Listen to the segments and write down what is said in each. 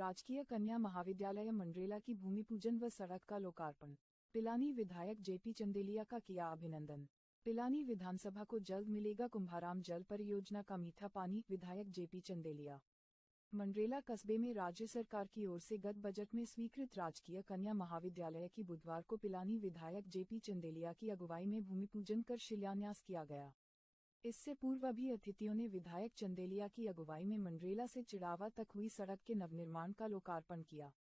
राजकीय कन्या महाविद्यालय मंडरेला की भूमि पूजन व सड़क का लोकार्पण। पिलानी विधायक जेपी चंदेलिया का किया अभिनंदन। पिलानी विधानसभा को जल्द मिलेगा कुंभाराम जल परियोजना का मीठा पानी, विधायक जेपी चंदेलिया। मंडरेला कस्बे में राज्य सरकार की ओर से गत बजट में स्वीकृत राजकीय कन्या महाविद्यालय की बुधवार को पिलानी विधायक जेपी चंदेलिया की अगुवाई में भूमि पूजन कर शिलान्यास किया गया। इससे पूर्व भी अतिथियों ने विधायक चंदेलिया की अगुवाई में मंडरेला से चिड़ावा तक हुई सड़क के नवनिर्माण का लोकार्पण किया।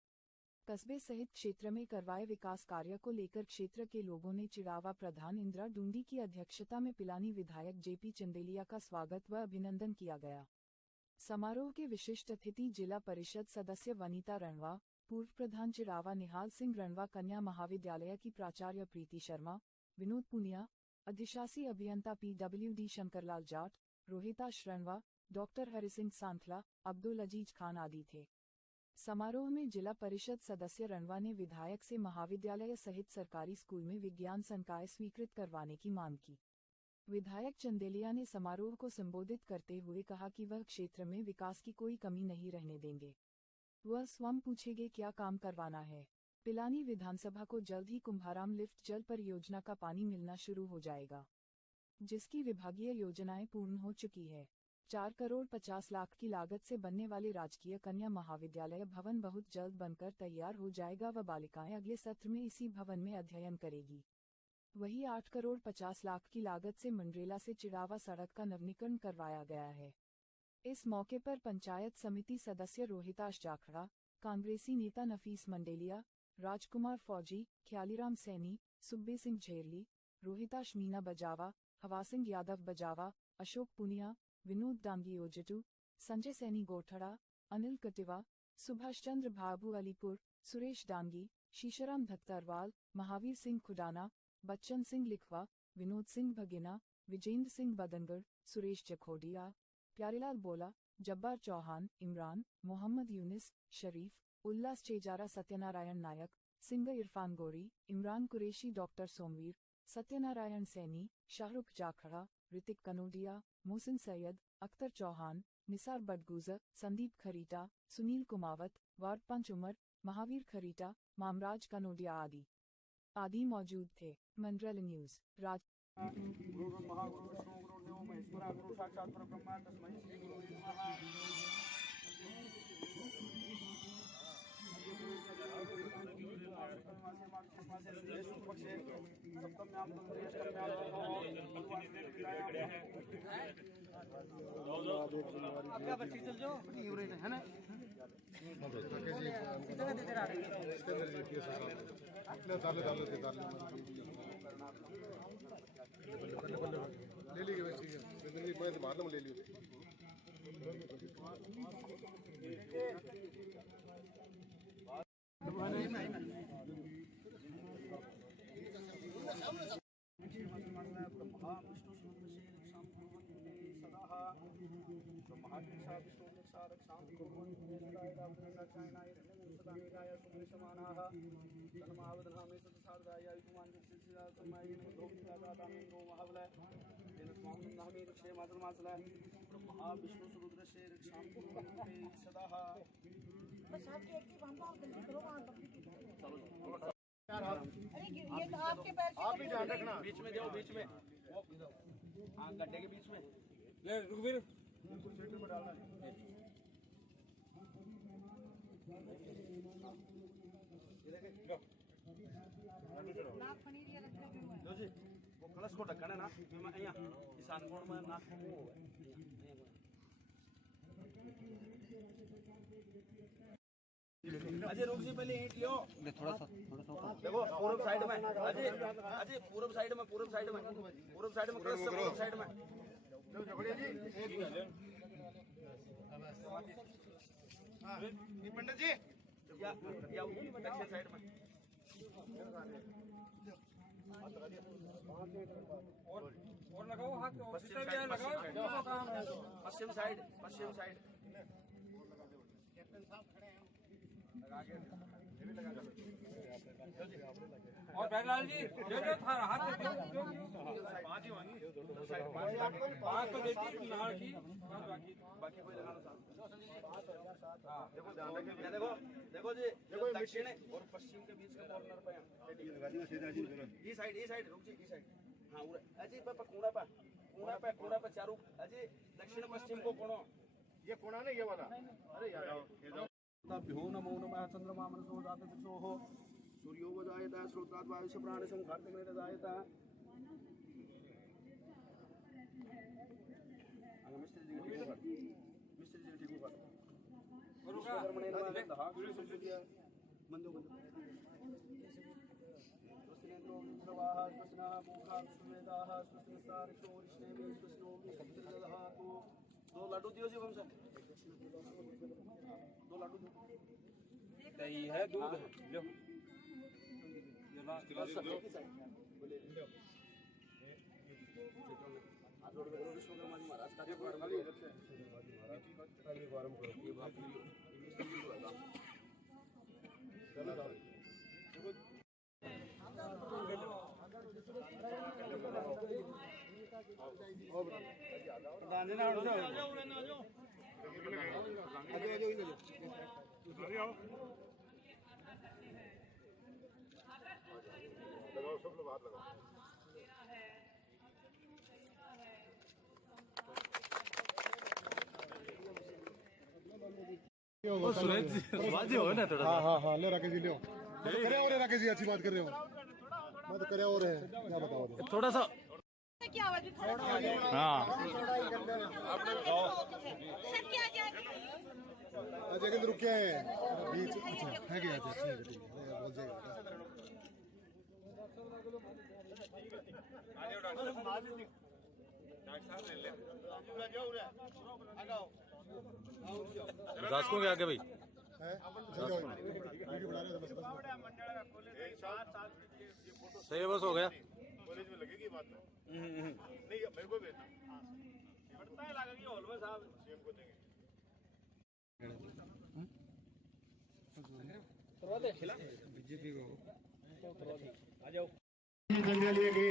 कस्बे सहित क्षेत्र में करवाए विकास कार्य को लेकर क्षेत्र के लोगों ने चिड़ावा प्रधान इंदिरा डूंडी की अध्यक्षता में पिलानी विधायक जेपी चंदेलिया का स्वागत व अभिनंदन किया गया। समारोह के विशिष्ट अतिथि जिला परिषद सदस्य वनीता रणवा, पूर्व प्रधान चिड़ावा निहाल सिंह रणवा, कन्या महाविद्यालय की प्राचार्य प्रीति शर्मा, विनोद पुनिया, अधिशासी अभियंता PWD शंकरलाल जाट, रोहिताश रणवा, डॉक्टर हरिसिंह सांथला, अब्दुल अजीज खान आदि थे। समारोह में जिला परिषद सदस्य रणवा ने विधायक से महाविद्यालय सहित सरकारी स्कूल में विज्ञान संकाय स्वीकृत करवाने की मांग की। विधायक चंदेलिया ने समारोह को संबोधित करते हुए कहा कि वह क्षेत्र में विकास की कोई कमी नहीं रहने देंगे। वह स्वयं पूछेंगे क्या काम करवाना है। पिलानी विधानसभा को जल्द ही कुंभाराम लिफ्ट जल परियोजना का पानी मिलना शुरू हो जाएगा, जिसकी विभागीय योजनाएं पूर्ण हो चुकी है। 4 करोड़ 50 लाख की लागत से बनने वाले राजकीय कन्या महाविद्यालय भवन बहुत जल्द बनकर तैयार हो जाएगा व बालिकाएं अगले सत्र में इसी भवन में अध्ययन करेगी। वहीं 8 करोड़ 50 लाख की लागत से मंडरेला से चिड़ावा सड़क का नवीनीकरण करवाया गया है। इस मौके पर पंचायत समिति सदस्य रोहिताश जाखड़ा, कांग्रेसी नेता नफीस मंडेलिया, राजकुमार फौजी, ख्यालीराम सैनी, सुब्बे सिंह झेरली, रोहिताश मीना बजावा, हवा सिंह यादव बजावा, अशोक पुनिया, विनोद डांगी ओजटू, संजय सैनी गोठड़ा, अनिल कटिवा, सुभाष चंद्र भाबू अलीपुर, सुरेश डांगी, शीशाराम धक्तरवाल, महावीर सिंह खुडाना, बच्चन सिंह लिखवा, विनोद सिंह भगिना, विजेंद्र सिंह बदनगढ़, सुरेश जखोडिया, प्यारेलाल बोला, जब्बार चौहान, इमरान, मोहम्मद यूनिस, शरीफ, उल्लास चेजारा, सत्यनारायण नायक, सिंगर इरफान गोरी, इमरान कुरैशी, डॉक्टर सोमवीर, सत्यनारायण सैनी, शाहरुख जाखड़ा, ऋतिक कनोडिया, मोहसिन सैयद, अख्तर चौहान, निसार बडगुजर, संदीप खरीटा, सुनील कुमावत, वार्ड पंच उमर, महावीर खरीटा, मामराज कनोडिया आदि मौजूद थे। मंडरेला न्यूज। राज गुरु महागुरु विष्णु गुरु देवो महेश्वरा गुरु साक्षात् परब्रह्म तस्मै श्री गुरुवे नमः। ले लीजिए मैं तो बाद में ले लीजिए। ब्रह्मा विष्णु रक्षां कुर्वन्ति सदा ब्रह्मादिशा विष्णु रक्षां कुर्वन्ति सदा रामचन्द्राय सदा निराय सुमनिषमाणाः तन्मावदनामे सतसारदाय युमाञ्जसिदा समाये नमोऽग्निदा दातामेन्द्रो महाबलः तेन त्वां नमामि रक्षे मातर्मासलः ब्रह्मा विष्णु रुद्रस्य रक्षां कुर्वन्ति सदा। बस आपकी एक्टिव हम आप जल्दी करो वहां चलो अरे ये तो आपके पैर से आप भी ध्यान रखना, बीच में जाओ, बीच में हाँ गड्ढे के बीच में ले रुकवीर बिल्कुल सेंटर में डालना है। ये देखे नाक पनीर ये रखने क्यों है? लो जी वो कलश को ढक्कन है ना, मैं यहाँ ईशान कोण में नाक अजय रुक जी, पहले ईंट लियो थोड़ा सा देखो पूर्व साइड में, अजय अजय पूर्व साइड में, पूर्व साइड में, पूर्व साइड में, पूर्व साइड में पंडित जी या दक्षिण साइड में और लगाओ हाथ, पश्चिम साइड, पश्चिम साइड और बैगलाल जी हाथ पाँच ही होंगी, पाँच तो देती नाड़ की, बाकी कोई लगाना साथ। देखो ध्यान रखिए, देखो देखो जी दक्षिण और पश्चिम के बीच का कॉर्नर पे ई साइड रुक जी ई साइड हाँ अजी पे कोना पे चारू अजी दक्षिण पश्चिम को कोणो ये कोना नहीं ये वाला अरे यार भ्यो नमो नमः चंद्रमा मनसो जात दिशोः सूर्यो वजायता श्रोत्रात् वायुस्य प्राणशं कार्तिकेय जायता मिस्त्री जी ठीक होगा कर्मणे नमः दहा सूर्य मंदो स्वस्तिनेन्द्रो विश्रवाः स्वस्तिनः पूषा विश्ववेदाः स्वस्तिनस्तारिषो रिष्णेमि स्वस्तिनो विश्वदधातु दो लड्डू दियो जी हम सब दो लड्डू दही है दूध लो ये लास्ट विश्वकर्मा जी महाराज का लगाओ सब लोग हाथ लगाओ सुरेश हो ना थोड़ा हाँ ले राकेश जी ले करे और राकेश जी अच्छी बात कर रहे हो मैं तो करे और है क्या बताओ थोड़ा सा क्या आवाज हाँ अजय के रुक के हैं बीच अच्छा है क्या अच्छा ठीक है बोल जाएगा दास को क्या आगे भाई वीडियो बना रहे हो सही है बस हो गया कॉलेज में लगेगी बात में नहीं मेरे को भेजना पड़ता है लगेगी हॉल में साहब सीएम को देंगे बीजेपी को आ जाओ जंगलिया के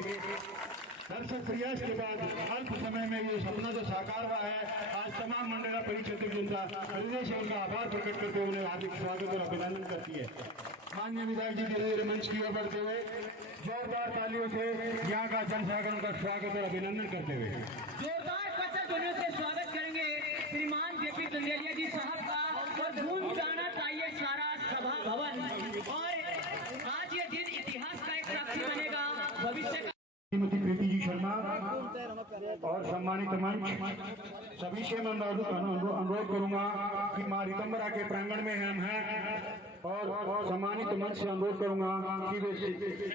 दर्शक प्रयास के बाद अल्प समय में ये सपना जो साकार हुआ है आज तमाम मंडला परिषद की जनता हृदय से उनका आभार प्रकट करते हुए हार्दिक स्वागत और अभिनंदन करती है। माननीय विधायक जी धीरे धीरे मंच की ओर बढ़ते हुए जोरदार तालियों से यहाँ का जनसागरण का स्वागत और अभिनंदन करते हुए जोरदार पचर ध्वनियों से स्वागत करेंगे श्रीमान जेपी चंदेलिया जी साहब का और गूंज जाना चाहिए सारा सभा भवन और आज ये दिन इतिहास का एक साक्षी बनेगा भविष्य का। श्रीमती प्रीति जी शर्मा और सम्मानित मंच सभी से मैं अनुरोध करूंगा कि मां रितंबरा के प्रांगण में हम हैं और सम्मानित मंच से अनुरोध करूंगा कि वे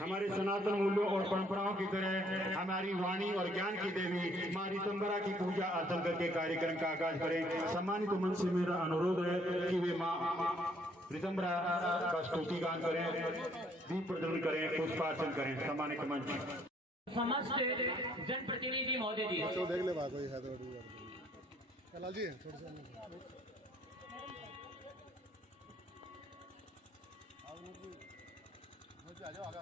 हमारे सनातन मूल्यों और परंपराओं की तरह हमारी वाणी और ज्ञान की देवी मां रितंबरा की पूजा अर्चन करके कार्यक्रम का आगाज करें। सम्मानित मंच से मेरा अनुरोध है कि वे मां रितंबरा का स्तुति गान करें, दीप प्रज्वलन करें, पुष्पार्चन करें। सम्मानित मंच समस्त जनप्रतिनिधि महोदय जी तो देख ले बात कोई है तो लाल जी थोड़ा सा आ जाओ आगे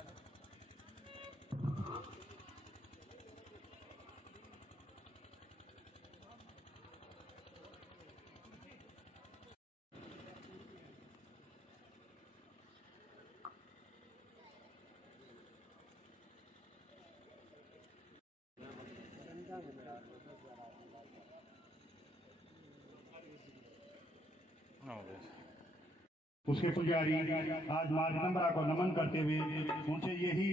उसके पुजारी आज मां रितंबरा को नमन करते हुए उनसे यही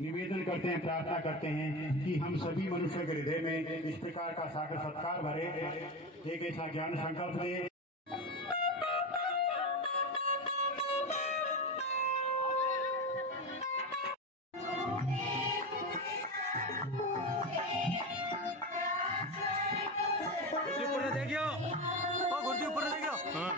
निवेदन करते हैं, प्रार्थना करते हैं कि हम सभी मनुष्य के हृदय में इस प्रकार का सागर सत्कार भरे एक ऐसा ज्ञान संकल्प दे। देखियो गुरुजी ऊपर देखियो हाँ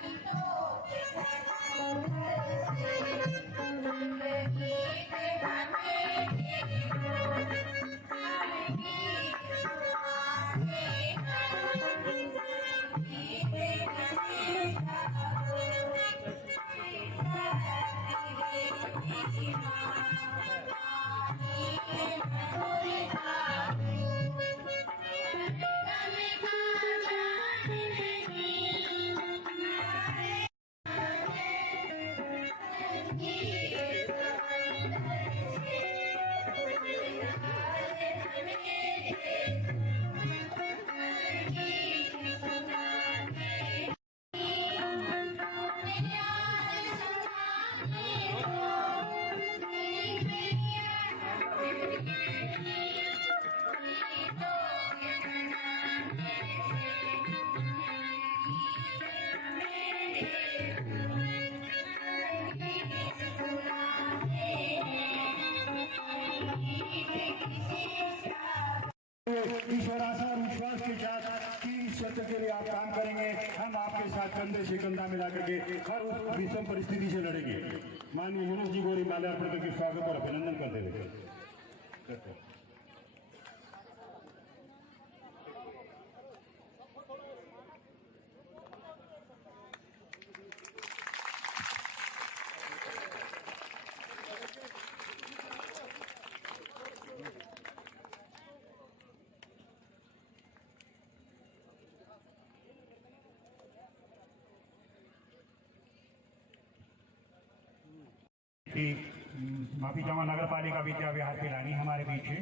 Thank you. से कंधा मिला करके हर उस विषम परिस्थिति से लड़ेंगे। माननीय यूनुस जी को माल्यार्पण करके स्वागत और अभिनंदन करते हुए माफी चाहूँगा नगर पालिका विद्या विहार पिलानी हमारे बीच है।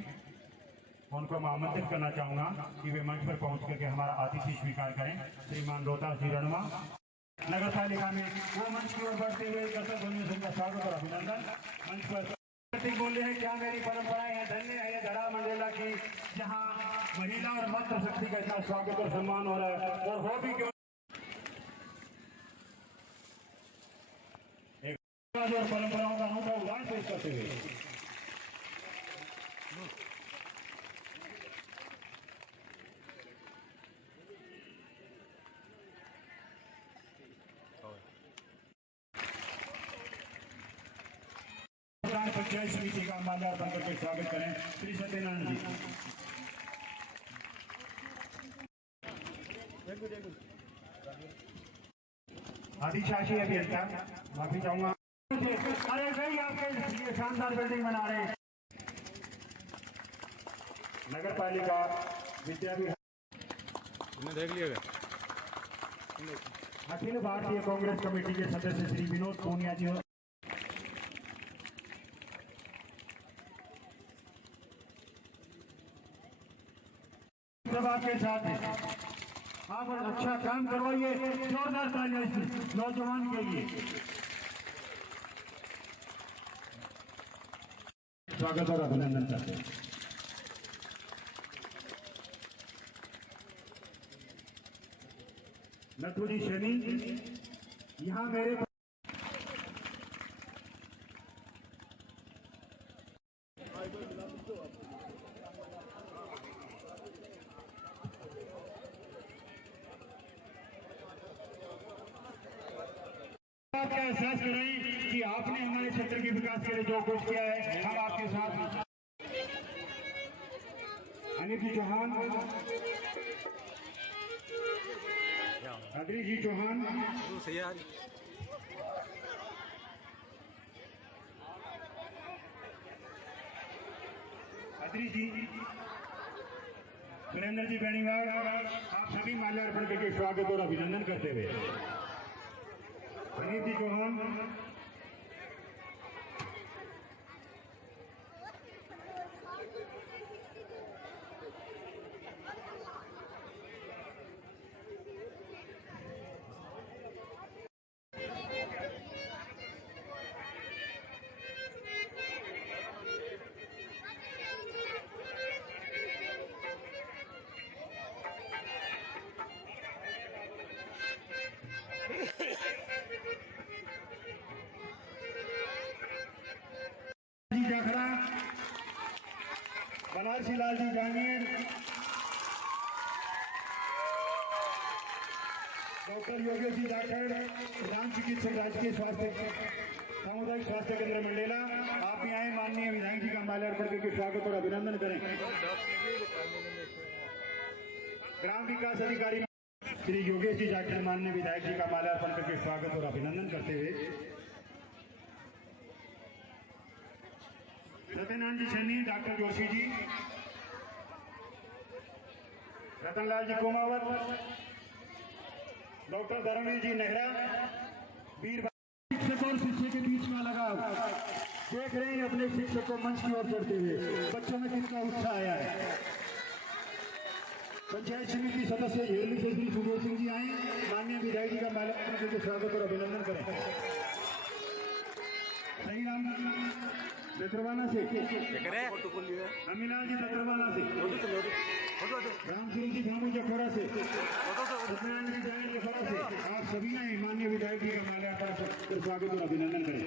उनको मैं आमंत्रित करना चाहूँगा कि वे मंच पर पहुँच करके हमारा आतिथ्य स्वीकार करें। श्रीमान रोहतास जी रणवा नगर पालिका में वो मंच की ओर बढ़ते हुए कर्तव्य ध्वनि से उनका स्वागत और अभिनंदन। मंच पर बोल रहे हैं क्या मेरी परंपराएं हैं, धन्य है ये धरा मंडेला की, जहाँ महिला और मातृ शक्ति का इतना स्वागत और सम्मान हो रहा है। और हो भी क्यों और परंपराओं का अनूठा उदाहरण पेश करते हुए पंचायत समिति का माल्यार्पण करके स्वागत करें श्री सत्यनारायण जी। अधिशासी अभियंता माफी चाहूंगा। अरे भाई आपके लिए शानदार बिल्डिंग बना रहे हैं। नगर पालिका विद्या विहार देख लिएगा। अखिल भारतीय कांग्रेस कमेटी के सदस्य श्री विनोद पूनिया जी सभा के साथ आप अच्छा काम करवाइए। जोरदार तालियां इस नौजवान के लिए। स्वागत और अभिनंदन करते हैं। नथुड़ी शनि यहाँ मेरे का एहसास कराएं कि आपने हमारे क्षेत्र के विकास के लिए जो कुछ किया है, हम आपके साथ। अनिल जी चौहान, अद्री जी चौहान, अद्री जी, सुरेंद्र जी बेनीवाल, आप सभी माल्यार्पण करके स्वागत और अभिनंदन करते हुए अनिल जी चौहान, जाखड़ा, बनारसी लाल जी जांगीर, डॉक्टर योगेश जी जाखड़, प्रधान चिकित्सक राजकीय स्वास्थ्य सामुदायिक स्वास्थ्य केंद्र मंडेला, आप भी आए। माननीय विधायक जी का माल्यार्पण करके स्वागत और अभिनंदन करें। ग्राम विकास अधिकारी श्री योगेश जी जाखड़, माननीय विधायक जी का माल्यार्पण करके स्वागत और अभिनंदन करते हुए सत्यनारायण जी शनि, डॉक्टर जोशी जी, रतनलाल जी कोमावत, डॉक्टर धर्मवीर जी नेहरा, वीर शिक्षक और शिष्य के बीच में लगाव देख रहे हैं। अपने शिक्षक को मंच की ओर चढ़ते हुए बच्चों में कितना उत्साह आया है। पंचायत समिति सदस्य हिरली से श्री सुबोध सिंह जी आए। माननीय विधायक जी का माल्यार्पण करके स्वागत और अभिनंदन करें। सही राम दतरवाना से अमीलाल जी दतरवाना से, राम सिंह जी धामू जखोरा से, सत्यनारायण जी जैन जखोरा से, आप सभी ने माननीय विधायक जी का माल्यार्पण कर स्वागत और अभिनंदन करें।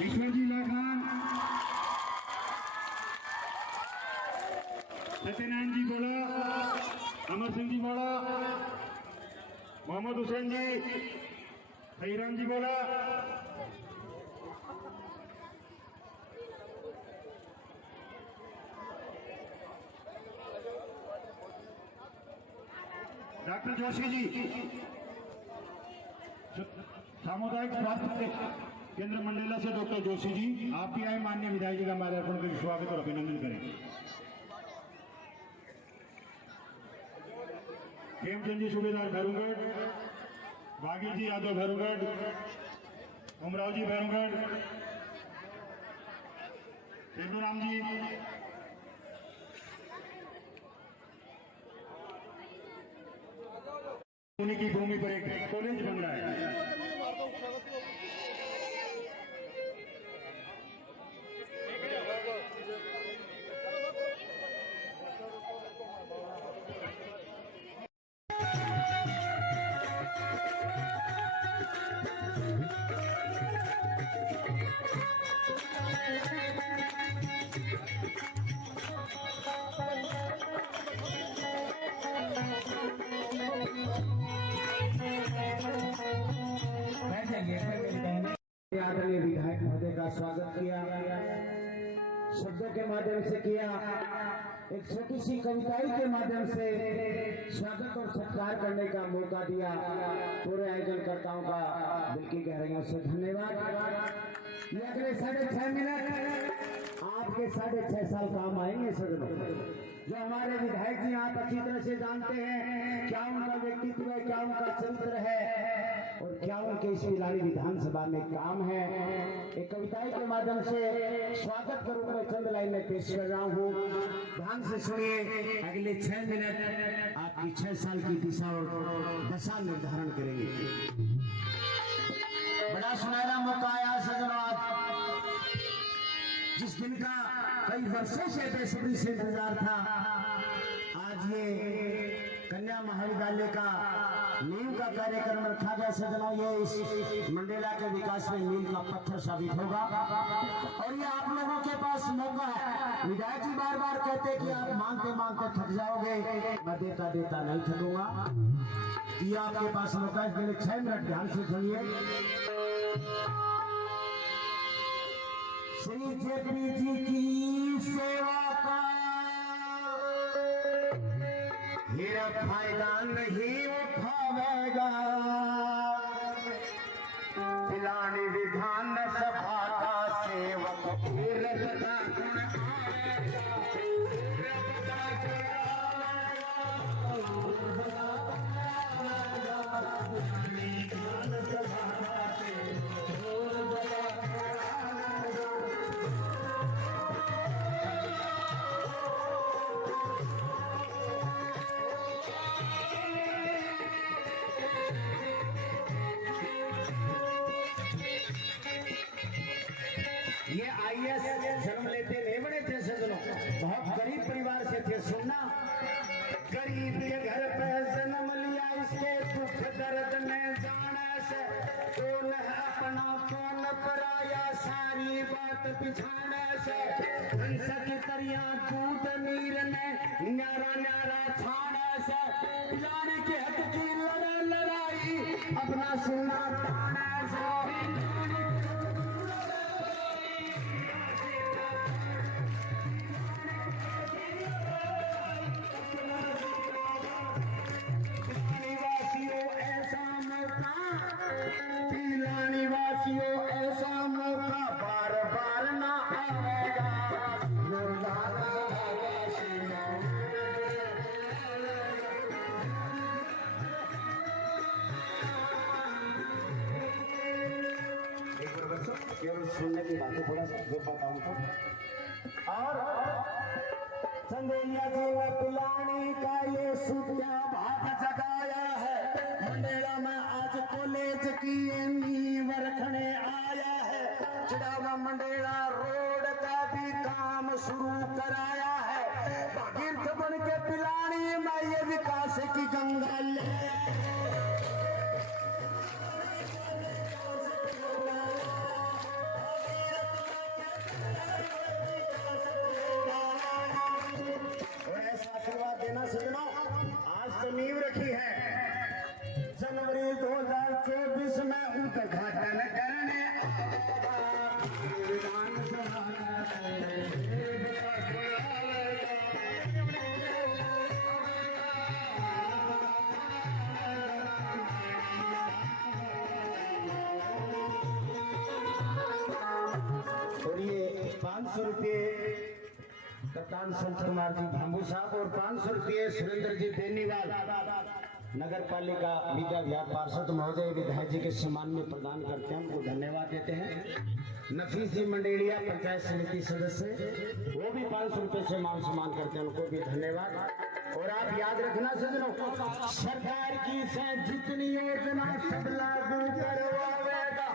ईश्वर जी लाखान, सिंह जी बोला, अमर सिंह जी बोला, मोहम्मद हुसैन जी, खईराम जी बोला, डॉक्टर जोशी जी, सामुदायिक स्वास्थ्य केंद्र मंडेला से डॉक्टर जोशी जी, आप भी आए, माननीय विधायक जी का माल्यार्पण कर स्वागत और अभिनंदन करें। खेमचंद जी सूबेदार भैरूगढ़, बागी जी यादव भैरूगढ़, उमराव जी भैरूगढ़, सेठूराम जी, उन्हीं की भूमि पर एक कॉलेज बन रहा है। आदरणीय विधायक महोदय का स्वागत किया, शब्दों के माध्यम से किया, एक छोटी सी कविताई के माध्यम से स्वागत और सत्कार करने का मौका दिया। पूरे आयोजनकर्ताओं का दिल की गहराइयों से धन्यवाद। ये अगले 6.5 मिनट आपके 6.5 साल काम आएंगे सदनों। जो हमारे विधायक जी आप अच्छी तरह से जानते हैं क्या उनका व्यक्तित्व है, क्या उनका चरित्र है और क्या उनके इस पिलानी विधानसभा में काम है। एक कविताई के माध्यम से स्वागत के रूप में चंद लाइन में पेश कर रहा हूँ, ध्यान से सुनिए। अगले 6 मिनट आपकी 6 साल की दिशा और दशा निर्धारण करेंगे। बड़ा सुनहरा मौका आया सदनों, जिस दिन का कई वर्षों से बेसब्री से इंतजार था। आज ये कन्या महाविद्यालय का नींव का कार्यक्रम रखा गया सदनों। ये इस मंडेला के विकास में नींव का पत्थर साबित होगा और ये आप लोगों के पास मौका है। विधायक जी बार बार कहते कि आप मांगते मांगते थक जाओगे, मैं देता देता नहीं थकूंगा। ये आपके पास मौका है, इसके लिए 6 मिनट ध्यान से सुनिए। श्री जेपी जी की सेवा का मेरा फायदा नहीं उठावेगा, पिलानी विधान सभा का सेवक जन्म लेते नहीं बड़े थे सजनों, बहुत गरीब परिवार से थे। सुनना, गरीब के घर पे जन्म लिया, इसके दुख दर्द में जाने से कौन है अपना कौन पराया, सारी बात बिछाने से हंस की तरिया दूध नीर में न्यारा न्यारा छाने से पिलाने के हक की लड़ाई अपना सुना ताने से। ऐसा मौका बार बार ना आएगा। केवल सुनने की बातें थोड़ा जो बताऊं तो, और चंदेलिया जी ने पिलानी का ये सूत्या भाग जगाया है। मंडेला में आज कॉलेज की नींव रखने आया है। चिड़ावा मंडेला रोड का भी काम शुरू कराया है। भागीरथ बन के पिलानी में ये विकास की गंगा ले ऐसा देना सजनों, आज तो नींव रखी है। जनवरी 2024 में उद्घाटन करने और ये 500 रुपये कप्तान संत कुमार जी भांबू साहब और 500 रुपये सुरेंद्र जी बेनीवाल नगर पालिका विद्या विहार पार्षद महोदय विधायक जी के सम्मान में प्रदान करते हैं, उनको धन्यवाद देते हैं। नफीस जी मंडेलिया पंचायत समिति सदस्य, वो भी 500 रुपये से मान सम्मान करते हैं, उनको भी धन्यवाद। और आप याद रखना सजनों, सरकार की से जितनी योजना सब लागू करवाएगा,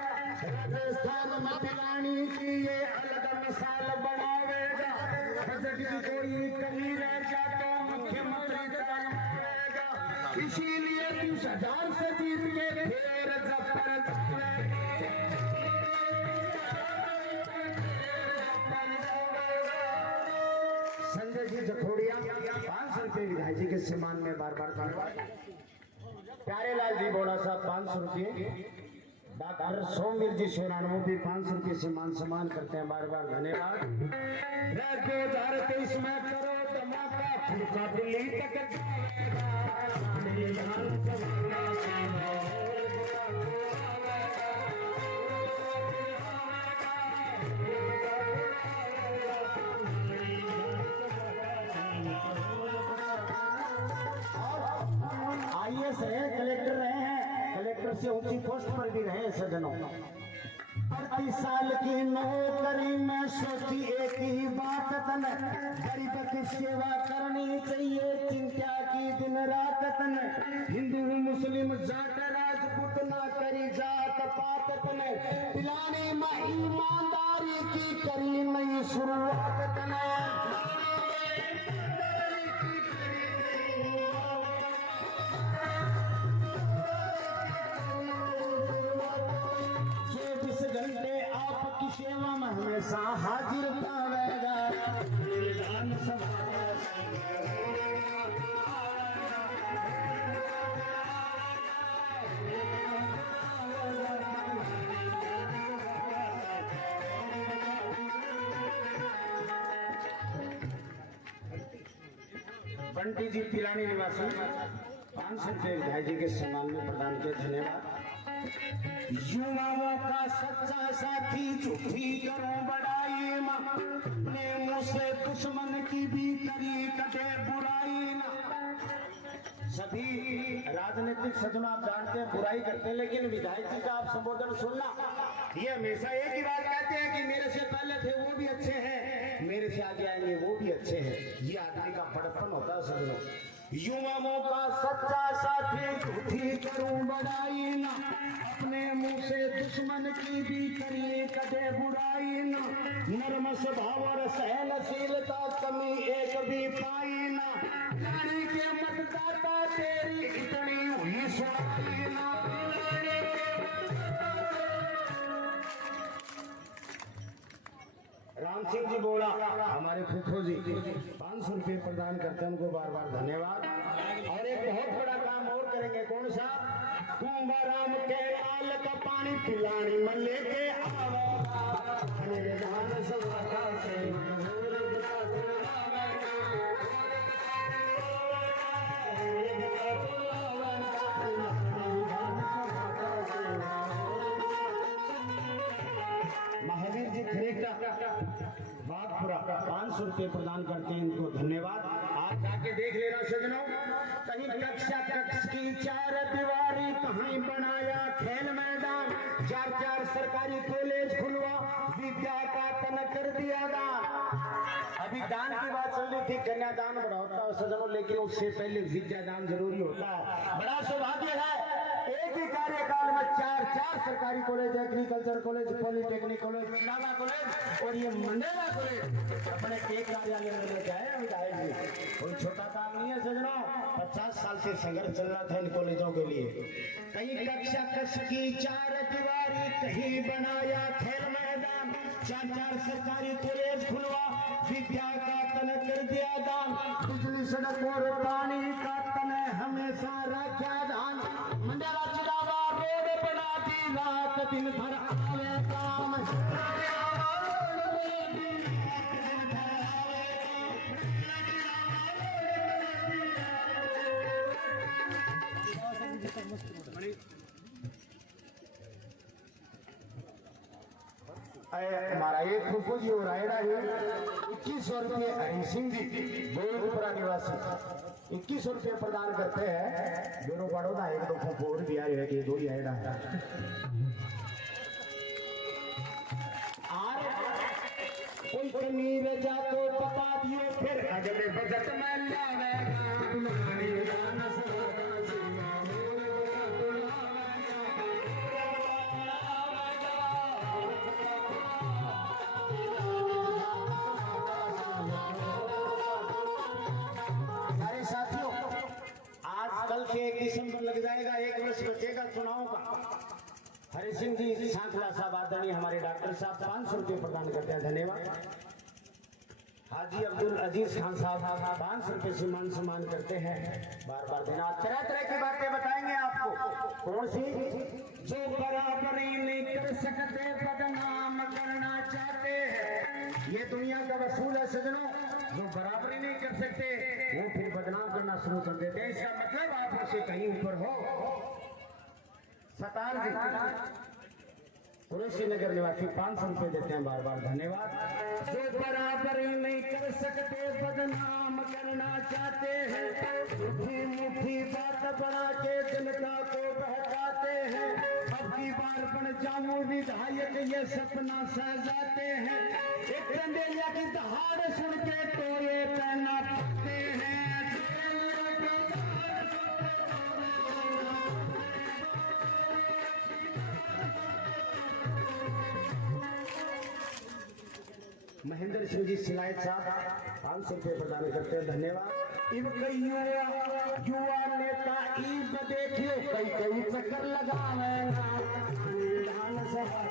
राजस्थान में पिलानी की ये अलग मिसाल बनावेगा। बजट की कोई कमी रह जाए तो मुख्यमंत्री करवाएगा, इसीलिए 30,000 से जीत के फिर जफर संजय जी जखोड़िया 500 रुपये विधायक जी के सम्मान में बार बार धन्यवाद। प्यारे लाल जी बोड़ा साहब 500 रुपये, डॉक्टर सोमवीर जी सोनानू भी 500 रुपये सम्मान करते हैं, बार बार धन्यवाद। 2023 में करो धमाका, फुलका दिल्ली तक IAS रहे, कलेक्टर रहे हैं, कलेक्टर से ऊंची पोस्ट पर भी रहे सजनों। 38 साल की नौकरी में सोची एक ही बात तन, गरीब की सेवा करनी चाहिए चिंता की दिन रात तन। हिंदू मुस्लिम जाट राजपूत ना करी जात पात तन, पिलाने में ईमानदारी की करी नई शुरुआत तन। सेवा में हमेशा हाजिर पावेगा। विधानसभा बंटी जी पिलानी निवासी 500 रुपये विधायक जी के सम्मान में प्रदान किए, धन्यवाद। युवाओं का सच्चा साथी झूठी करो बड़ाई, अपने मुंह से दुश्मन की भी करी कटे बुराई ना। सभी राजनीतिक सज्जनों आप जानते हैं बुराई करते हैं, लेकिन विधायक जी का आप संबोधन सुनना, ये हमेशा एक ही बात कहते हैं कि मेरे से पहले थे वो भी अच्छे हैं, मेरे से आगे आएंगे वो भी अच्छे हैं। ये आदमी का बड़प्पन होता है सज्जनों। युवाओं का सच्चा साथी झूठी करूं बड़ाई ना, अपने मुंह से दुश्मन की भी करिए कदे बुराई ना। नर्म स्वभाव और सहनशीलता कमी एक भी पाई ना, नारी के मतदाता तेरी इतनी हुई सुनाई ना। राम सिंह जी बोला हमारे फूफो जी 500 रुपये प्रदान करते हैं, उनको बार बार धन्यवाद। और एक बहुत बड़ा काम और करेंगे, कौन सा? कुंभाराम के लाल का पानी पिलानी में लेके महावीर जी खरेटा बागपुरा 500 रुपये प्रदान करते हैं, इनको धन्यवाद। आप जाके देख लेना सजनों, कहीं कक्षा कक्ष की 4 दीवारी, कहीं बनाया खेल मैदान, 4 सरकारी कॉलेज खुलवा, विद्या का तन कर दिया दान। अभी दान की बात चल रही थी, कन्यादान बड़ा होता है सजनों, लेकिन उससे पहले विद्यादान जरूरी होता है। बड़ा सौभाग्य है एक ही कार्यकाल में 4 सरकारी college, agriculture college, polytechnic college, Naga college और ये मंडेला कॉलेज अपने एक कार्यालय में लेके आए विधायक जी। कोई छोटा काम नहीं है सजनों, 50 साल से संघर्ष चल रहा था इन कॉलेजों के लिए। कहीं कक्षा कक्ष की 4 दीवारी, कहीं बनाया खेल मैदान, 4 सरकारी कॉलेज खुलवा, विद्या का तन कर दिया दान। बिजली सड़क और हमारा एक फूफू जी और आयरा है 2100 रुपये हरी सिंह जी गोलपुरा निवासी 2100 रुपये प्रदान करते हैं। दोनों बड़ों का एक दो फूफू और भी आए हैं, दो ही आयरा है। कोई कमी रह जा तो बता दियो, फिर अगले बजट में लावेगा। कल से 1 दिसंबर लग जाएगा, 1 वर्ष बचेगा चुनाव का। हरि सिंह जी सांखला साहब आदरणीय हमारे डॉक्टर साहब 500 रुपये प्रदान करते हैं, धन्यवाद। हाजी अब्दुल अजीज खान साहब 500 रुपये से मान सम्मान करते हैं, बार बार देना। तरह तरह की बातें बताएंगे आपको। कौन सी? जो बराबरी नहीं कर सकते बदनाम करना चाहते हैं, ये दुनिया का वसूल है सजनों। जो बराबरी नहीं कर सकते वो फिर बदनाम करना शुरू कर देते हैं। इसका मतलब आप उससे कहीं ऊपर हो। सतार जी कुरैशी नगर निवासी 500 रुपये देते हैं, बार बार धन्यवाद। जो बराबरी नहीं कर सकते बदनाम करना चाहते हैं, मुट्ठी मुट्ठी बात बना के जनता को बहकाते हैं। अब की बार बन जाऊं विधायक ये सपना सजाते हैं। एक चंदेलिया की दहाड़ सुन के तोड़े पहना पाते हैं। महेंद्र सिंह जी सिलायत साहब 500 रुपये प्रदान करते हैं, धन्यवाद। इन कई युवा नेता ईब देखियो कई चक्कर लगावेगा। विधानसभा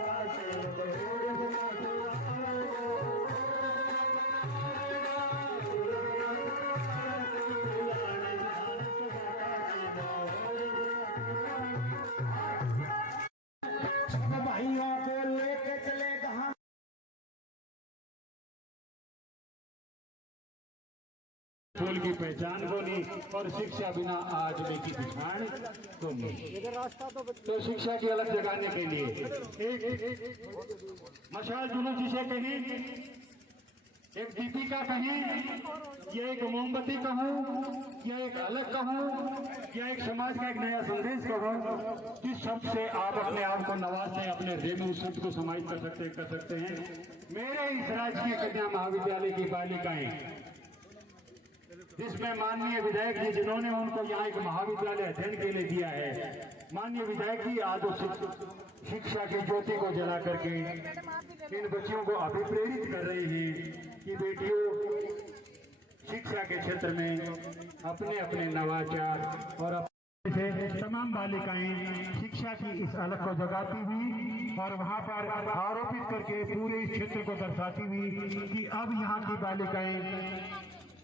भाइयों को लेके चले कहा फूल की पहचान बोली और शिक्षा बिना आज की पहचान तो नहीं। तो शिक्षा की अलग जगाने के लिए एक मशाल जुलूस जिसे कहें, एक दीपिका कहें, या एक मोमबत्ती कहूँ, या एक अलग कहूँ, या एक समाज का एक नया संदेश कहूँ, जिस शब्द से आप अपने आप को नवाज से अपने हृदय में उस शब्द को समाहित कर सकते हैं। मेरे इस राजकीय कन्या महाविद्यालय की बालिकाएं, जिसमें माननीय विधायक जी जिन्होंने उनको यहाँ एक महाविद्यालय अध्ययन के लिए दिया है, माननीय विधायक जी आज शिक्षा की ज्योति को जला करके इन बच्चियों को अभिप्रेरित कर रहे हैं कि बेटियों शिक्षा के क्षेत्र में अपने अपने नवाचार और अपने तमाम बालिकाएं शिक्षा की इस अलग को जगाती हुई और वहां पर आरोपित करके पूरे इस क्षेत्र को दर्शाती हुई कि अब यहाँ की बालिकाएं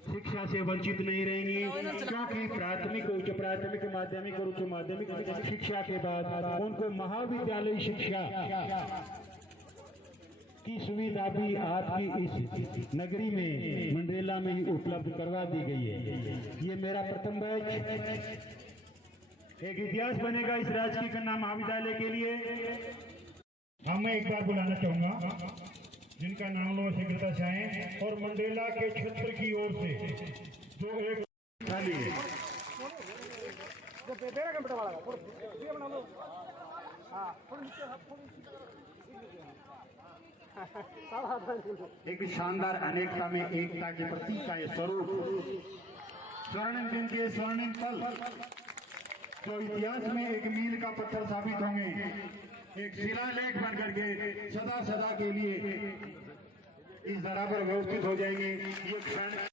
शिक्षा से वंचित नहीं रहेंगी, क्योंकि प्राथमिक, उच्च प्राथमिक, माध्यमिक और उच्च माध्यमिक शिक्षा के बाद उनको महाविद्यालय शिक्षा की सुविधा भी आपकी इस नगरी में मंडरेला में ही उपलब्ध करवा दी गई है। ये मेरा प्रथम बैच एक इतिहास बनेगा इस राजकीय कन्या महाविद्यालय के लिए। मैं एक बार बुलाना चाहूंगा जिनका नाम लो शीघ्रता से आए और मंडरेला के क्षेत्र की ओर से जो एक खाली है। एक शानदार अनेकता में एकता के प्रतीक का ये स्वरूप, स्वर्णिम दिन के स्वर्णिम पल जो इतिहास में एक मील का पत्थर साबित होंगे, एक शिलालेख बन करके सदा सदा के लिए इस धरा पर व्यवस्थित हो जाएंगे। ये क्षण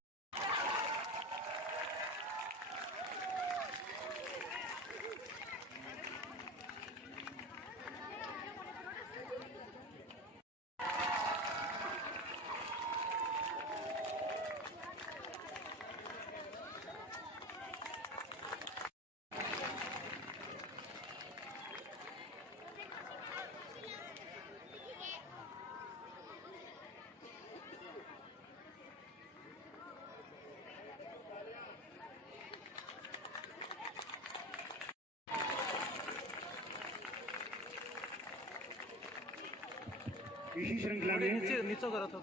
इसी श्रृंखला में नीचे करा था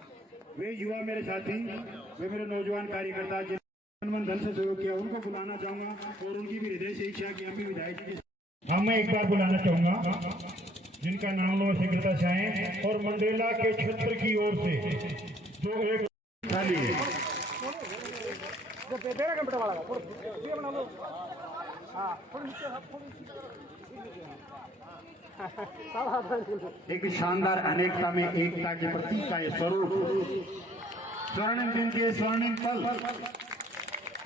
वे युवा मेरे साथी, वे मेरे नौजवान कार्यकर्ता जिन्होंने धन से सहयोग किया, उनको बुलाना चाहूंगा और उनकी भी हृदय से इच्छा कि हम भी विधायक जी। हाँ, मैं एक बार बुलाना चाहूंगा जिनका नाम लो शीघ्रता से आए और मंडेला के क्षेत्र की ओर से जो एक खाली है एक शानदार अनेकता में एकता के प्रतीक का ये स्वरूप, स्वर्णिम दिन के स्वर्णिम पल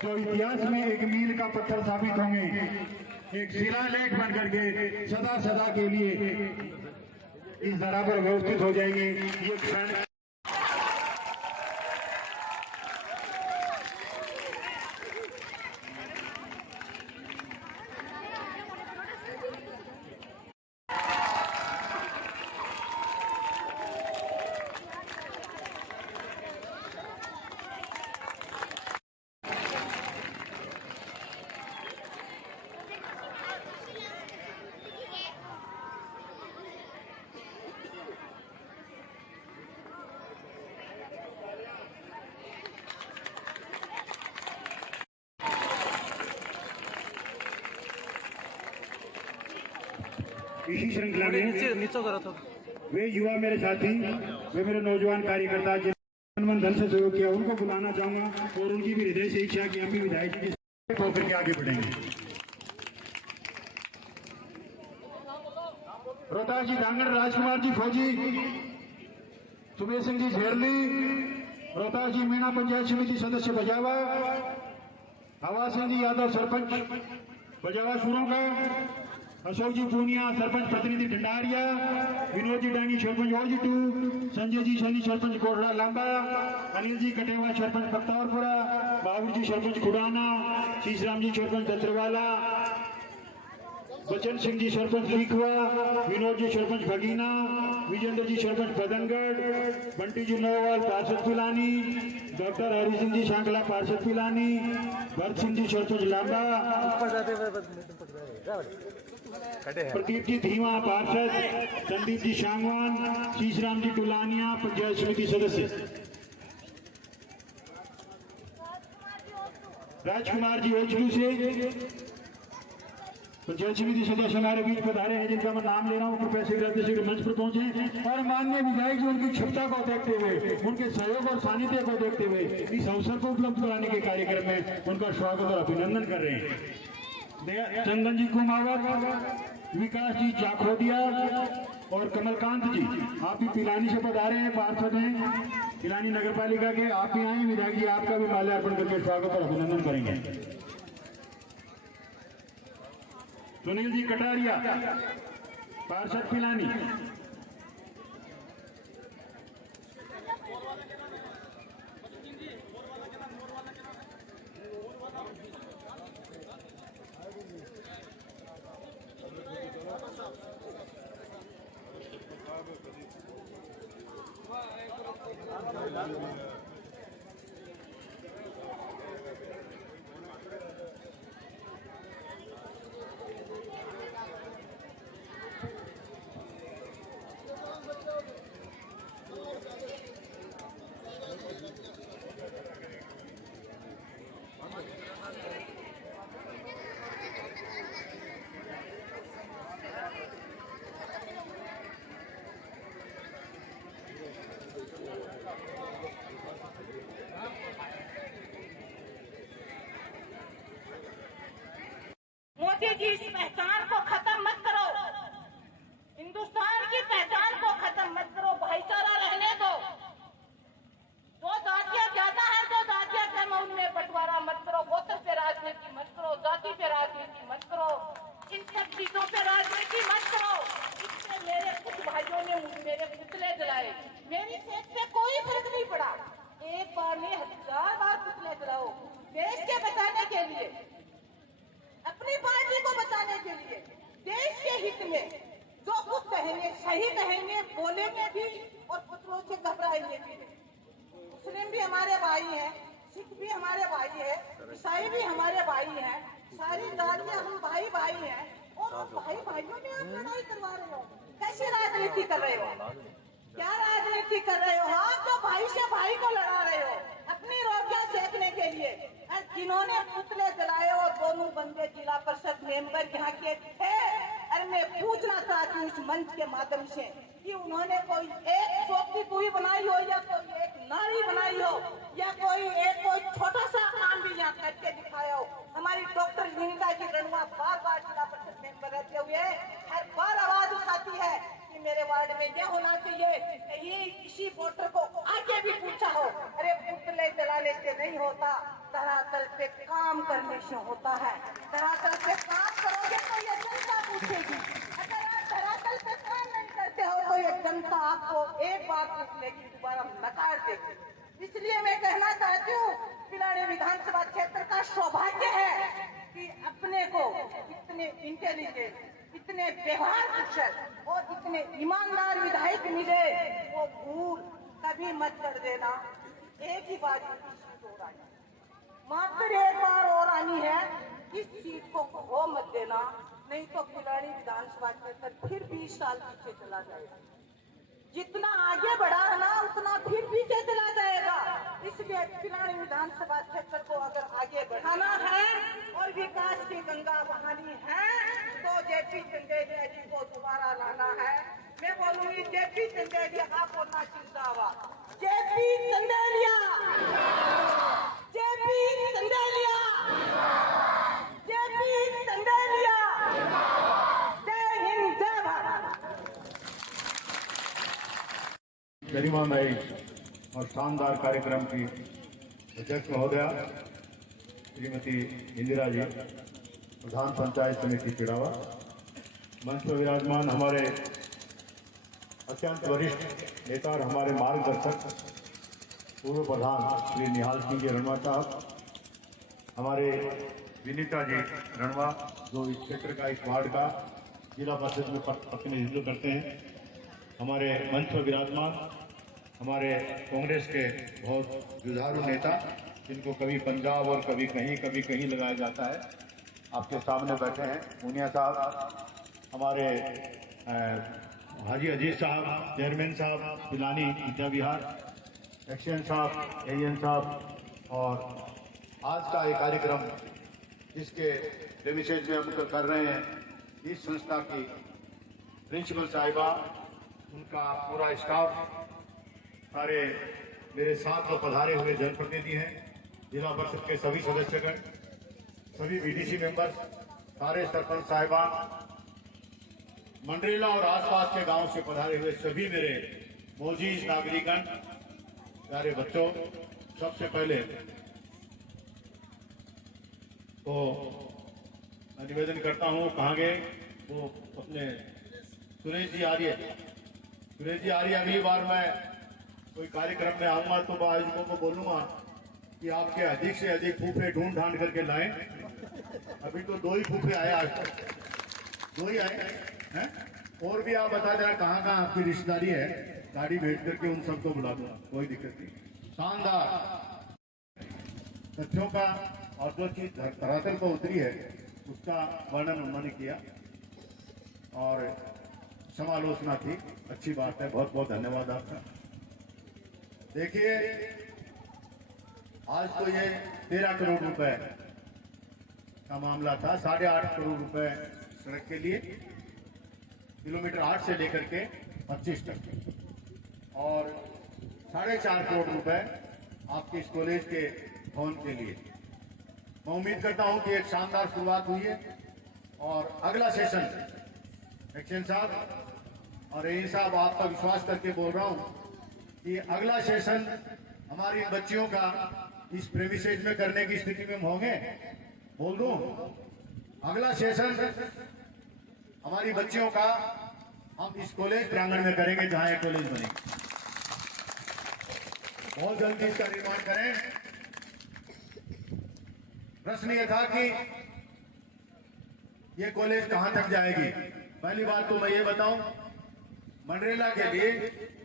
जो इतिहास में एक मील का पत्थर साबित होंगे, एक शिलालेख बन करके सदा सदा के लिए इस धरा पर व्यवस्थित हो जाएंगे। ये क्षण इसी श्रृंखला में नीचे करा था वे युवा मेरे साथी, वे मेरे नौजवान कार्यकर्ता जिन्होंने धन से सहयोग किया, उनको बुलाना चाहूंगा और उनकी भी हृदय से इच्छा कि हम भी विधायक जी होकर के आगे बढ़ेंगे। रोहतास जी धांगड़ राजकुमार जी फौजी, सुमेश सिंह जी झेरली, रोहतास जी मीणा पंचायत समिति सदस्य बजावा, हवा सिंह जी यादव सरपंच बजावा सूरों का, अशोक जी पूनिया सरपंच प्रतिनिधि ढंडारिया, विनोद जी डांगी सरपंच ओरजी 2, संजय जी सैनी सरपंच कोटड़ा लांबा, अनिल जी कटेवा सरपंच बख्तावरपुरा, बाबू जी सरपंच खुडाना, शीशराम जी सरपंच दत्तरवाला, बचन सिंह जी सरपंच लीखवा, विनोद जी सरपंच भगीना, विजेंद्र जी सरपंच बदनगढ़, बंटी जी नोवाल पार्षद पिलानी, डॉक्टर हरि सिंह जी सांकला पार्षद पिलानी, भरत सिंह जी सरपंच लांबा, प्रदीप जी धीमा पार्षद, संदीप जी शांगवान, शीशराम जी टुलानिया पंचायत समिति सदस्य, राजकुमार जी ओचलू से पंचायत समिति सदस्य हमारे बीच पधारे हैं, जिनका मैं नाम ले रहा हूँ। कृपया शीघ्र मंच पर पहुंचे और माननीय विधायक जी उनकी क्षमता को देखते हुए, उनके सहयोग और सानिध्य को देखते हुए इस अवसर को उपलब्ध कराने के कार्यक्रम में उनका स्वागत और अभिनंदन कर रहे हैं। चंदन जी कुमावत, विकास जी जाखोदिया और कमलकांत जी, आप भी पिलानी से पधारे हैं, पार्षद हैं पिलानी नगर पालिका के, आप भी आए। विधायक जी आपका भी माल्यार्पण करके स्वागत और अभिनंदन करेंगे। सुनील जी कटारिया पार्षद पिलानी, मोदी जी इस पहचान को खत्म मत करो, हिंदुस्तान की पहचान को खत्म मत करो, भाईचारा रहने दो। जो जातियां ज्यादा है, जो जातियां कम है, उनमें बंटवारा मत करो, गोत्र पे राजनीति मत करो, जाति पे राजनीति मत करो, इन सब चीजों पे राजनीति मत करो। इससे मेरे कुछ भाइयों ने मेरे पुतले जलाए, मेरी सेहत पे कोई फर्क नहीं पड़ा। एक बार नहीं 1000 बार पुतले जलाओ, देश के बचाने के लिए, अपनी पार्टी को बचाने के लिए, देश के हित में जो कुछ कहेंगे सही कहेंगे, बोलेंगे भी और पुतलों से घबराएंगे भी। मुस्लिम भी हमारे भाई हैं, सिख भी हमारे भाई है, ईसाई भी हमारे भाई हैं, सारी जातियां हम भाई भाई हैं। और भाई भाइयों में आप लड़ाई करवा रहे हो, कैसी राजनीति कर रहे हो? क्या राजनीति कर रहे हो आप? तो भाई से भाई को लड़ा रहे हो अपनी रोटियां सेकने के लिए। और जिन्होंने पुतले जलाए वो दोनों बंदे जिला परिषद मेंबर यहाँ के थे। और मैं पूछना चाहती हूँ इस मंच के माध्यम से कि उन्होंने कोई एक चौकी पूरी बनाई हो या कोई एक नाली बनाई हो या कोई छोटा सा काम भी यहाँ करके दिखाया हो। हमारी डॉक्टर विनीता जी रणवा बार बार जिला परिषद मेंबर रहते हुए हर बार आवाज उठाती है कि मेरे वार्ड में ये होना चाहिए। ये किसी वोटर को आगे भी पूछा हो, अरे पुतले जलाने से नहीं होता, धरातल पे काम करने से होता है। धरातल पे काम करोगे तो ये जनता पूछेगी। अगर आप धरातल पे काम नहीं करते हो तो ये जनता आपको एक बार पूछ लेगी, दोबारा नकार देगी। इसलिए मैं कहना चाहती हूँ पिलानी विधानसभा क्षेत्र का सौभाग्य है कि अपने को इतने इंटेलिजेंट, इतने व्यवहार कुशल और इतने ईमानदार विधायक मिले। वो भूल कभी मत कर देना। एक ही बार सीट और आई, मात्र एक बार और आनी है। इस सीट को खो मत देना, नहीं तो पिलानी विधानसभा क्षेत्र फिर 20 साल पीछे चला जाएगा। जितना आगे बढ़ा है ना उतना फिर पीछे चला जाएगा। इसलिए पिलानी विधानसभा क्षेत्र को अगर आगे बढ़ाना है और विकास की गंगा बहानी है तो जेपी चंदेलिया जी को दोबारा लाना है। मैं बोलूंगी जेपी चंदेलिया, आप बोलना जिंदाबाद। JP Chandelia, JP Chandelia, JP Chandelia. जय हिंद, जय भारत। गरिमामयी और शानदार कार्यक्रम की अध्यक्ष महोदया श्रीमती इंदिरा जी, प्रधान पंचायत समिति पिड़ावा, मंच पर विराजमान हमारे अत्यंत वरिष्ठ नेता और हमारे मार्गदर्शक पूर्व प्रधान श्री निहाल सिंह जी रणवा साहब, हमारे विनीता जी रणवा जो इस क्षेत्र का, इस वार्ड का जिला परिषद में प्रतिनिधित्व करते हैं, हमारे मंच पर विराजमान हमारे कांग्रेस के बहुत जुझारू नेता जिनको कभी पंजाब और कभी कहीं लगाया जाता है, आपके सामने बैठे हैं मुनिया साहब, हमारे हाजी अजीज साहब, चेयरमैन साहब पिलानी विद्या विहार, एक्शन साहब, एएन साहब, और आज का ये कार्यक्रम जिसके प्रेमिसेज में हम कर रहे हैं, इस संस्था की प्रिंसिपल साहिबा, उनका पूरा स्टाफ, सारे मेरे साथ में पधारे हुए जनप्रतिनिधि हैं, जिला परिषद के सभी सदस्यगण, सभी बीडीसी मेंबर, सारे सरपंच साहिबान, मंडरेला और आसपास के गांव से पधारे हुए सभी मेरे मोजीज नागरिकगण, प्यारे बच्चों, सबसे पहले तो मैं निवेदन करता हूं, कहाँ गए वो अपने सुरेश जी आर्य, अगली बार मैं कोई कार्यक्रम में आऊंगा तो मैं आयोजकों को बोलूंगा कि आपके अधिक से अधिक फूफे ढूंढ करके लाएं। अभी तो 2 ही फूफे आए, आज तक 2 ही आए हैं। और भी आप बता देना कहाँ आपकी रिश्तेदारी है, गाड़ी भेज करके उन सबको बुला दूंगा, कोई दिक्कत नहीं। शानदार तथ्यों का और जो चीज धरातल पर उतरी है उसका वर्णन उन्होंने किया और समालोचना थी, अच्छी बात है, बहुत बहुत धन्यवाद आपका। देखिए, आज तो ये 13 करोड़ रुपए का मामला था, 8.5 करोड़ रुपए सड़क के लिए, किलोमीटर 8 से लेकर के 25 तक, और 4.5 करोड़ रुपए आपके इस कॉलेज के भवन के लिए। मैं उम्मीद करता हूं कि एक शानदार शुरुआत हुई है और अगला सेशन एक्शन साहब और एन साहब, आपका विश्वास करके बोल रहा हूं कि अगला सेशन हमारी बच्चियों का इस प्रेमिसेज में करने की स्थिति में हम होंगे। बोल दूं, अगला सेशन हमारी बच्चियों का हम इस कॉलेज प्रांगण में करेंगे जहां एक कॉलेज बनेगी। बहुत जल्दी इसका निर्माण करें। प्रश्न ये था कि ये कॉलेज कहां तक जाएगी। पहली बात तो मैं ये बताऊं, मंडरेला के लिए,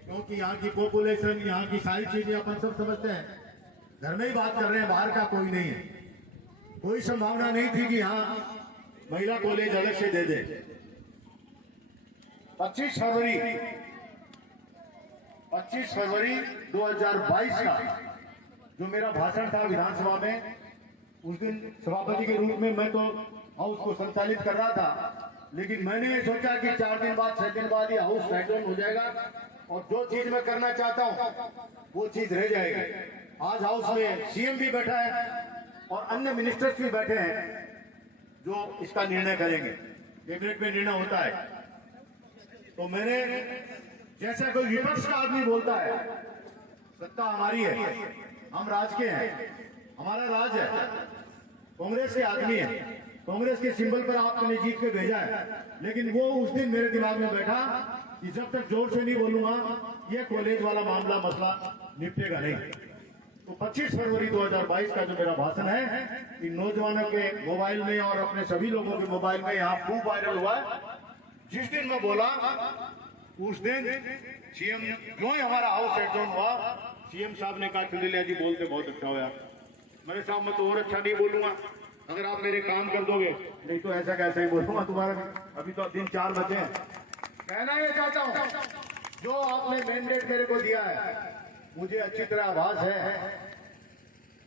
क्योंकि यहाँ की पॉपुलेशन, यहाँ की सारी चीजें अपन सब समझते हैं, घर में ही बात कर रहे हैं, बाहर का कोई नहीं है। कोई संभावना नहीं थी कि यहाँ महिला कॉलेज अलग से दे दे। 25 फरवरी 25 फरवरी 2022 का जो मेरा भाषण था विधानसभा में, उस दिन सभापति के रूप में मैं तो हाउस को संचालित कर रहा था, लेकिन मैंने ये सोचा कि 4 दिन बाद 6 दिन बाद ये हाउस साइड डाउन हो जाएगा और जो चीज मैं करना चाहता हूँ वो चीज रह जाएगी। आज हाउस में सीएम भी बैठा है और अन्य मिनिस्टर्स भी बैठे हैं जो इसका निर्णय करेंगे। कैबिनेट में निर्णय होता है। तो मैंने, जैसा कोई विपक्ष का आदमी बोलता है सत्ता हमारी है, हम राज के हैं, हमारा राज है, कांग्रेस के आदमी है, कांग्रेस के सिंबल पर आपने जीत के भेजा है, लेकिन वो उस दिन मेरे दिमाग में बैठा कि जब तक जोर से नहीं बोलूंगा ये कॉलेज वाला मामला मसला निपटेगा नहीं। तो 25 फरवरी 2022 का जो मेरा भाषण है, इन नौजवानों के मोबाइल में और अपने सभी लोगों के मोबाइल में यहाँ खूब वायरल हुआ है। जिस दिन मैं बोला उस दिन सीएम जो ही हमारा हाउस एडजॉर्न हुआ, सीएम साहब ने कहा चंदेलिया जी बोलते बहुत अच्छा हुआ। मैंने साहब मैं तो और अच्छा नहीं बोलूंगा अगर आप मेरे काम कर दोगे, नहीं तो ऐसा कैसे ही बोलूंगा तुम्हारा। अभी तो दिन 4 बजे हैं। कहना ये चाहता हूँ जो आपने मैंडेट मेरे को दिया है मुझे अच्छी तरह आभास है,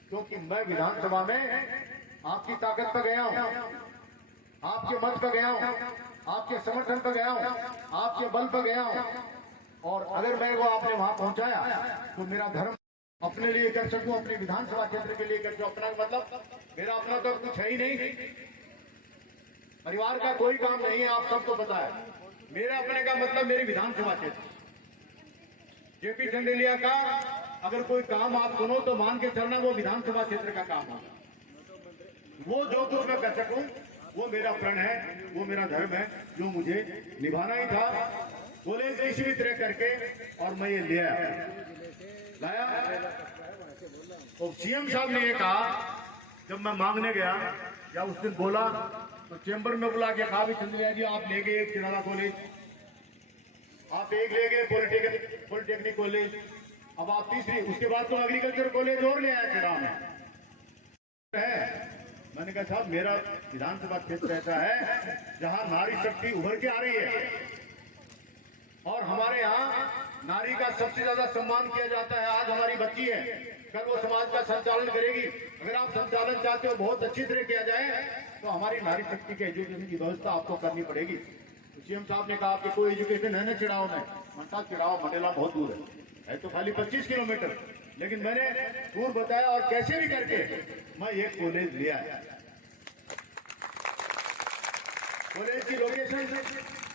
क्योंकि मैं विधानसभा में आपकी ताकत पर गया हूँ, आपके मत पर गया हूँ, आपके समर्थन पर गया हूँ, आपके बल पर गया हूँ। और अगर मेरे को आपने वहां पहुंचाया तो मेरा धर्म अपने लिए कर सकूं, अपने विधानसभा क्षेत्र के लिए कर सकूं। अपना मतलब मेरा अपना तो कुछ है ही नहीं, परिवार का कोई काम नहीं है, आप सबको पता है। मेरा अपने का मतलब मेरी विधानसभा क्षेत्र। जेपी चंदेलिया का अगर कोई काम आप सुनो तो मान के चलना वो विधानसभा क्षेत्र का काम है। वो जो कुछ मैं कर सकूं वो मेरा प्रण है, वो मेरा धर्म है, जो मुझे निभाना ही था। कॉलेज किसी भी तरह करके और मैं ये लाया। और सीएम साहब ने ये कहा, जब मैं मांगने गया या उस दिन बोला तो चैम्बर में बुला के कहा भी चंदेलिया जी आप ले गए एक किराना कॉलेज, आप एक ले गए पॉलिटेक्निक कॉलेज, अब आप तीसरी, उसके बाद तो एग्रीकल्चर कॉलेज और ले आया चिराग में है। मैंने कहा साहब मेरा विधानसभा क्षेत्र ऐसा है जहां नारी शक्ति उभर के आ रही है और हमारे यहाँ नारी का सबसे ज्यादा सम्मान किया जाता है। आज हमारी बच्ची है, कल वो समाज का संचालन करेगी। अगर आप संचालन चाहते हो बहुत अच्छी तरह किया जाए तो हमारी नारी शक्ति के एजुकेशन की व्यवस्था आपको करनी पड़ेगी। तो सीएम साहब ने कहा आपके कोई एजुकेशन है ना चिड़ाव में? मनसा चिड़ाव मंडेला बहुत दूर है तो खाली 25 किलोमीटर, लेकिन मैंने दूर बताया और कैसे भी करके मैं ये कॉलेज लिया है। कॉलेज की लोकेशन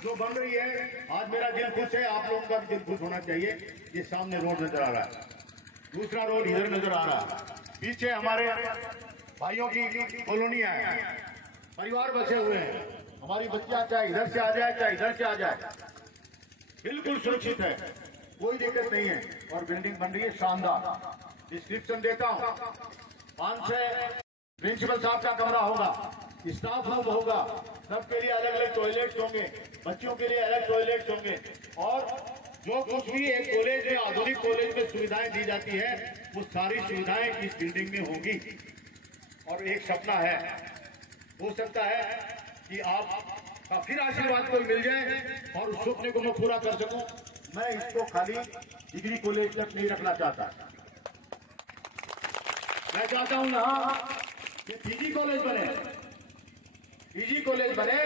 जो बन रही है, आज मेरा दिल खुश है, आप लोगों का भी दिल खुश होना चाहिए। ये सामने रोड नजर आ रहा है, दूसरा रोड इधर नजर आ रहा है, पीछे हमारे भाइयों की कॉलोनियां हैं, परिवार बसे हुए हैं। हमारी बच्चियां चाहे इधर से आ जाए चाहे इधर से आ जाए बिल्कुल सुरक्षित है, कोई दिक्कत नहीं है। और बिल्डिंग बन रही है शानदार। डिस्क्रिप्शन देता हूँ, 5-6 प्रिंसिपल साहब का कमरा होगा, स्टाफ रूम होगा, सबके लिए अलग अलग टॉयलेट्स होंगे, बच्चों के लिए अलग टॉयलेट्स होंगे। और जो कुछ भी एक कॉलेज में, आधुनिक कॉलेज में सुविधाएं दी जाती है वो सारी सुविधाएं इस बिल्डिंग में होंगी। और एक सपना है, हो सकता है कि आपका फिर आशीर्वाद कोई मिल जाए और उस सपने को मैं पूरा कर सकूं। मैं इसको खाली डिग्री कॉलेज तक नहीं रखना चाहता, मैं चाहता हूं यहाँ कि पीजी कॉलेज बने, पीजी कॉलेज बने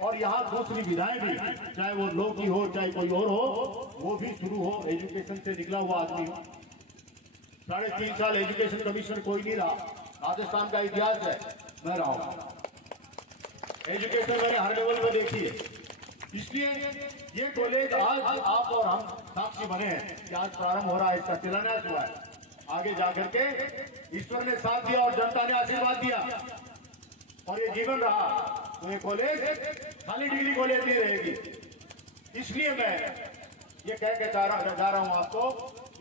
और यहाँ दूसरी विधाएं भी, चाहे वो लॉ की हो चाहे कोई और हो, वो भी शुरू हो। एजुकेशन से निकला हुआ आदमी हो, 3.5 साल एजुकेशन कमिश्नर कोई नहीं रहा, राजस्थान का इतिहास है, मैं रहा हूं। एजुकेशन मैंने हर लेवल पर देखी है, इसलिए ये कॉलेज आज आप और हम साक्षी बने हैं कि आज प्रारंभ हो रहा है, इसका शिलान्यास हुआ है। आगे जाकर के ईश्वर ने साथ दिया और जनता ने आशीर्वाद दिया और ये जीवन रहा तो ये कॉलेज खाली डिग्री कॉलेज नहीं रहेगी। इसलिए मैं ये कह के जा रहा हूं आपको,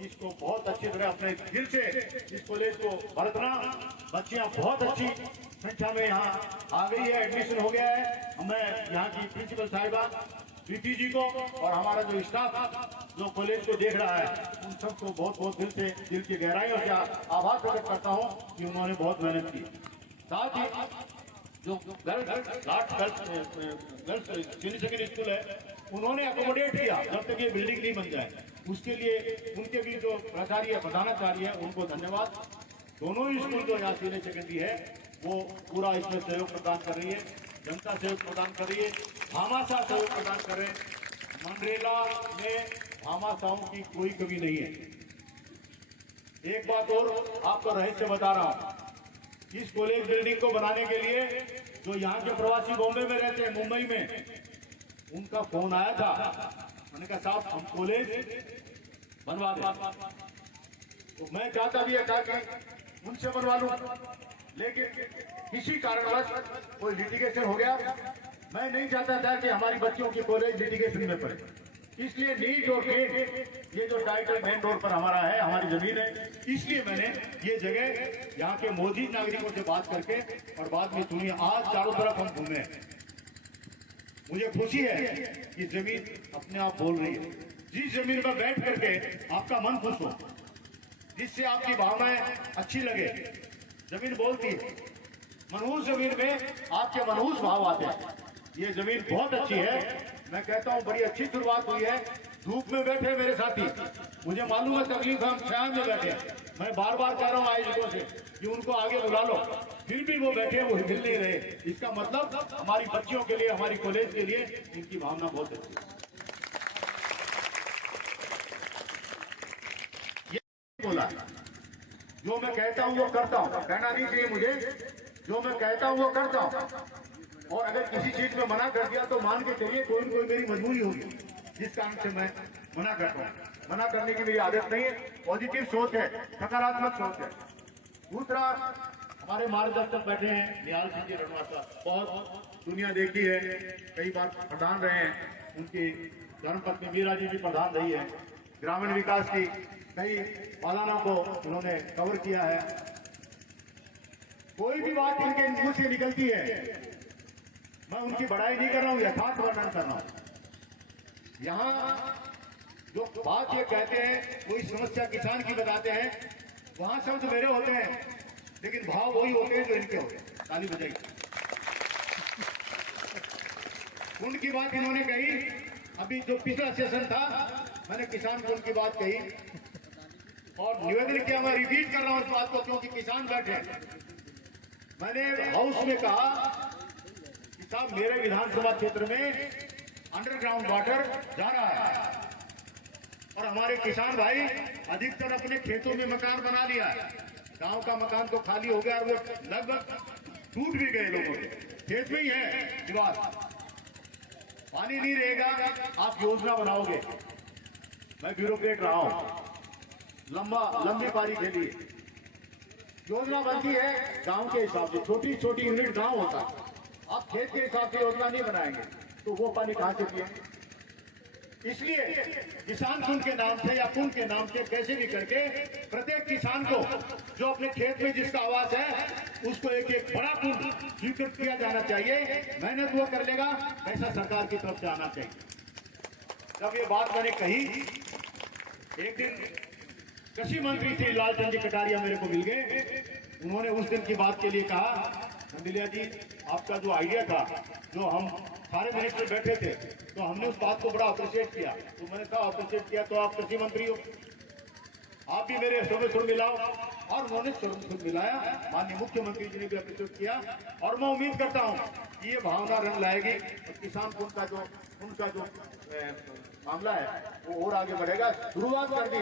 इसको बहुत अच्छी तरह अपने दिल से इस कॉलेज को बरतना। बच्चियां बहुत अच्छी संख्या में यहाँ आ गई है, एडमिशन हो गया है। मैं यहाँ की प्रिंसिपल साहिबा प्रीति जी को और हमारा जो स्टाफ जो कॉलेज को देख रहा है उन सबको बहुत बहुत दिल से, दिल की गहराइयों से आभार प्रकट करता हूँ कि उन्होंने बहुत मेहनत की। साथ ही जो गर्ल्स सीनियर सेकेंडरी स्कूल है उन्होंने अकोमोडेट किया जब तक ये बिल्डिंग नहीं बन जाए। उसके लिए उनके भी जो प्राचार्य प्रधानाचार्य है उनको धन्यवाद। दोनों ही स्कूल जो यहाँ सीनियर सेकेंडरी है वो पूरा इसमें सहयोग प्रदान कर रही है, जनता सहयोग प्रदान कर रही है, भामाशाह सहयोग प्रदान कर रहे हैं। मंडरेला में भामाशाहों की कोई कमी नहीं है। एक बात और आपको रहस्य बता रहा हूं, इस कॉलेज बिल्डिंग को बनाने के लिए जो यहाँ के प्रवासी बॉम्बे में रहते हैं, मुंबई में, उनका फोन आया था। मैंने कहा साहब हम कॉलेज बनवा दें, तो मैं चाहता भी था कि उनसे बनवा लूं, लेकिन किसी कारणवश कोई लिटिगेशन हो गया। मैं नहीं चाहता था कि हमारी बच्चियों की कॉलेज लिटिगेशन में पड़े, इसलिए नीट और गेट ये जो टाइटल मेन रोड पर हमारा है, हमारी जमीन है, इसलिए मैंने ये जगह यहाँ के मौजूद नागरिकों से बात करके और बाद में सुनिए, आज चारों तरफ हम घूमे। मुझे खुशी है कि जमीन अपने आप बोल रही है। जिस जमीन पर बैठ करके आपका मन खुश हो, जिससे आपकी भावनाएं अच्छी लगे, जमीन बोलती है। मनहूस जमीन में आपके मनहूस भाव आते हैं। ये जमीन बहुत अच्छी है, मैं कहता हूँ बड़ी अच्छी शुरुआत हुई है। धूप में बैठे मेरे साथी, मुझे मालूम है तकलीफ है, हम छाया में बैठे। मैं बार बार कह रहा हूँ आयोजकों से कि उनको आगे बुला लो, फिर भी वो बैठे, वो हिल नहीं रहे। इसका मतलब हमारी बच्चियों के लिए, हमारी कॉलेज के लिए इनकी भावना बहुत अच्छी है। ये बोला, जो मैं कहता हूँ वो करता हूँ, कहना नहीं चाहिए मुझे, जो मैं कहता हूँ वो करता हूँ। और अगर किसी चीज में मना कर दिया तो मान के चलिए कोई न कोई मेरी मजबूरी होगी, जिस कारण से मैं मना करता हूँ। मना करने की मेरी आदत नहीं है, पॉजिटिव सोच है, सकारात्मक सोच है। दूसरा, हमारे मार्गदर्शक बैठे हैं निहाल सिंह जी रणवार साहब, बहुत दुनिया देखी है, कई बार प्रधान रहे हैं, उनकी धर्मपत्नी मीरा जी भी प्रधान रही है। ग्रामीण विकास की कई पालानों को उन्होंने कवर किया है। कोई भी बात इनके मुंह से निकलती है, मैं उनकी बड़ाई नहीं कर रहा हूँ, यथार्थ वर्णन कर रहा हूँ। यहाँ जो बात ये कहते हैं, कोई समस्या किसान की बताते हैं, वहां शब्द मेरे होते हैं, लेकिन भाव वही होते हैं जो इनके होते हैं। ताली बजाइए। उनकी बात इन्होंने कही, अभी जो पिछला सेशन था मैंने किसान को उनकी बात कही और निवेदन किया, मैं रिपीट कर रहा हूं इस बात को क्योंकि किसान बैठे। मैंने हाउस में कहा कि साहब मेरे विधानसभा क्षेत्र में अंडरग्राउंड वाटर जा रहा है और हमारे किसान भाई अधिकतर अपने खेतों में मकान बना लिया है। गांव का मकान तो खाली हो गया, वो लगभग टूट भी गए लोगों के, खेत में ही है दीवार। पानी नहीं रहेगा, आप योजना बनाओगे। मैं ब्यूरोक्रेट रहा हूं, लंबी पारी के लिए योजना बनती है गांव के हिसाब से, छोटी छोटी यूनिट गांव होता है। आप खेत के हिसाब से योजना नहीं बनाएंगे तो वो पानी कहां से पिएंगे? इसलिए किसान कुंड के नाम से या कुंड के नाम से कैसे भी करके प्रत्येक किसान को जो अपने खेत में जिसका आवास है उसको एक एक बड़ा कुंड स्वीकृत किया जाना चाहिए। मेहनत वो कर लेगा, पैसा सरकार की तरफ से आना चाहिए। जब ये बात मैंने कही, एक दिन कृषि मंत्री श्री लालचंद जी कटारिया मेरे को मिल गए। उन्होंने उस दिन की बात के लिए कहा, कंडिलिया जी आपका जो आइडिया था, जो हम सारे मिनिस्टर बैठे थे तो हमने उस बात को बड़ा अप्रिशिएट किया। तो मैंने कहा अप्रिशिएट किया तो आप कृषि मंत्री हो, आप भी मेरे सुर में सुर मिलाओ। और उन्होंने सुर में सुर मिलाया, माननीय मुख्यमंत्री जी ने भी अप्रिशिएट किया। और मैं उम्मीद करता हूं कि ये भावना रंग लाएगी और किसान को उनका जो मामला है वो और आगे बढ़ेगा। शुरुआत कर दी,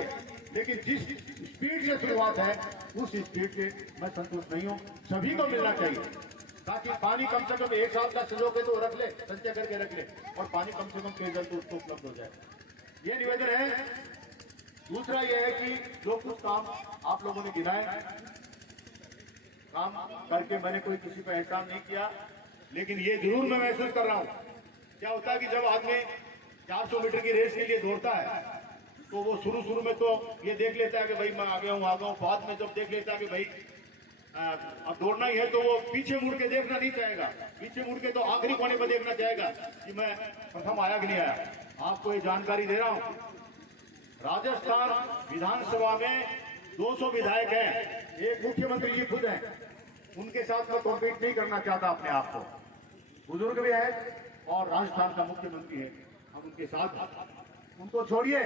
लेकिन जिस स्पीड से शुरुआत है उस स्पीड से मैं संतुष्ट नहीं हूँ। सभी को मिलना चाहिए ताकि पानी कम से कम 1 साल का संजोग है तो रख ले, संचय करके रख ले, और पानी कम से कम पेयजल तो उसको उपलब्ध हो जाए। ये निवेदन है। दूसरा ये है कि जो कुछ काम आप लोगों ने गिनाए, काम करके मैंने कोई किसी पर एहसान नहीं किया, लेकिन ये जरूर मैं महसूस कर रहा हूँ। क्या होता है कि जब आदमी 400 मीटर की रेस के लिए दौड़ता है तो वो शुरू में तो ये देख लेता है कि भाई मैं आ गया हूँ। बाद में जब देख लेता है कि भाई अब दौड़ना ही है तो वो पीछे मुड़ के देखना नहीं चाहेगा। पीछे मुड़ के तो आखिरी कोने पर देखना चाहेगा कि मैं प्रथम आया कि नहीं आया। आपको ये जानकारी दे रहा हूँ, राजस्थान विधानसभा में 200 विधायक हैं, एक मुख्यमंत्री जी खुद हैं। उनके साथ मैं कॉम्पीट नहीं करना चाहता अपने आप को। बुजुर्ग भी है और राजस्थान का मुख्यमंत्री है, हम उनके साथ हैं। उनको छोड़िए,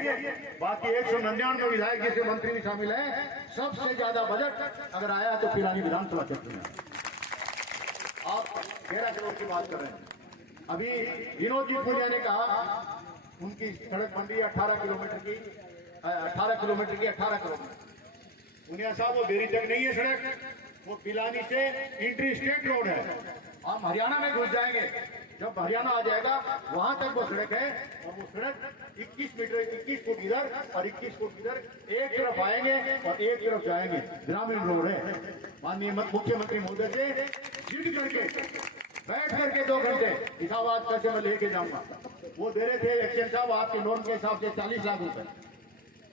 बाकी 199 विधायक जिसे मंत्री भी शामिल है, सबसे ज्यादा बजट अगर आया तो पिलानी विधानसभा क्षेत्र में। आप 13 करोड़ की बात कर रहे हैं। अभी विनोद जी पुनिया ने कहा उनकी सड़क बन रही है 18 किलोमीटर की 18 करोड़ में। पुनिया साहब वो बेरी तक नहीं है सड़क, वो पिलानी से इंट्री स्टेट रोड है। हम हरियाणा में घुस जाएंगे, जब हरियाणा आ जाएगा वहां तक वो सड़क है, और वो सड़क 21 फुट इधर और 21 फुट इधर, एक तरफ आएंगे और एक तरफ जाएंगे। ग्रामीण रोड है। माननीय मुख्यमंत्री महोदय से जिद करके बैठ करके 2 घंटे इलाहाबाद कैसे मैं लेके जाऊंगा, वो दे रहे थे एक्शन साहब आपके लोन के हिसाब से 40 लाख रुपए,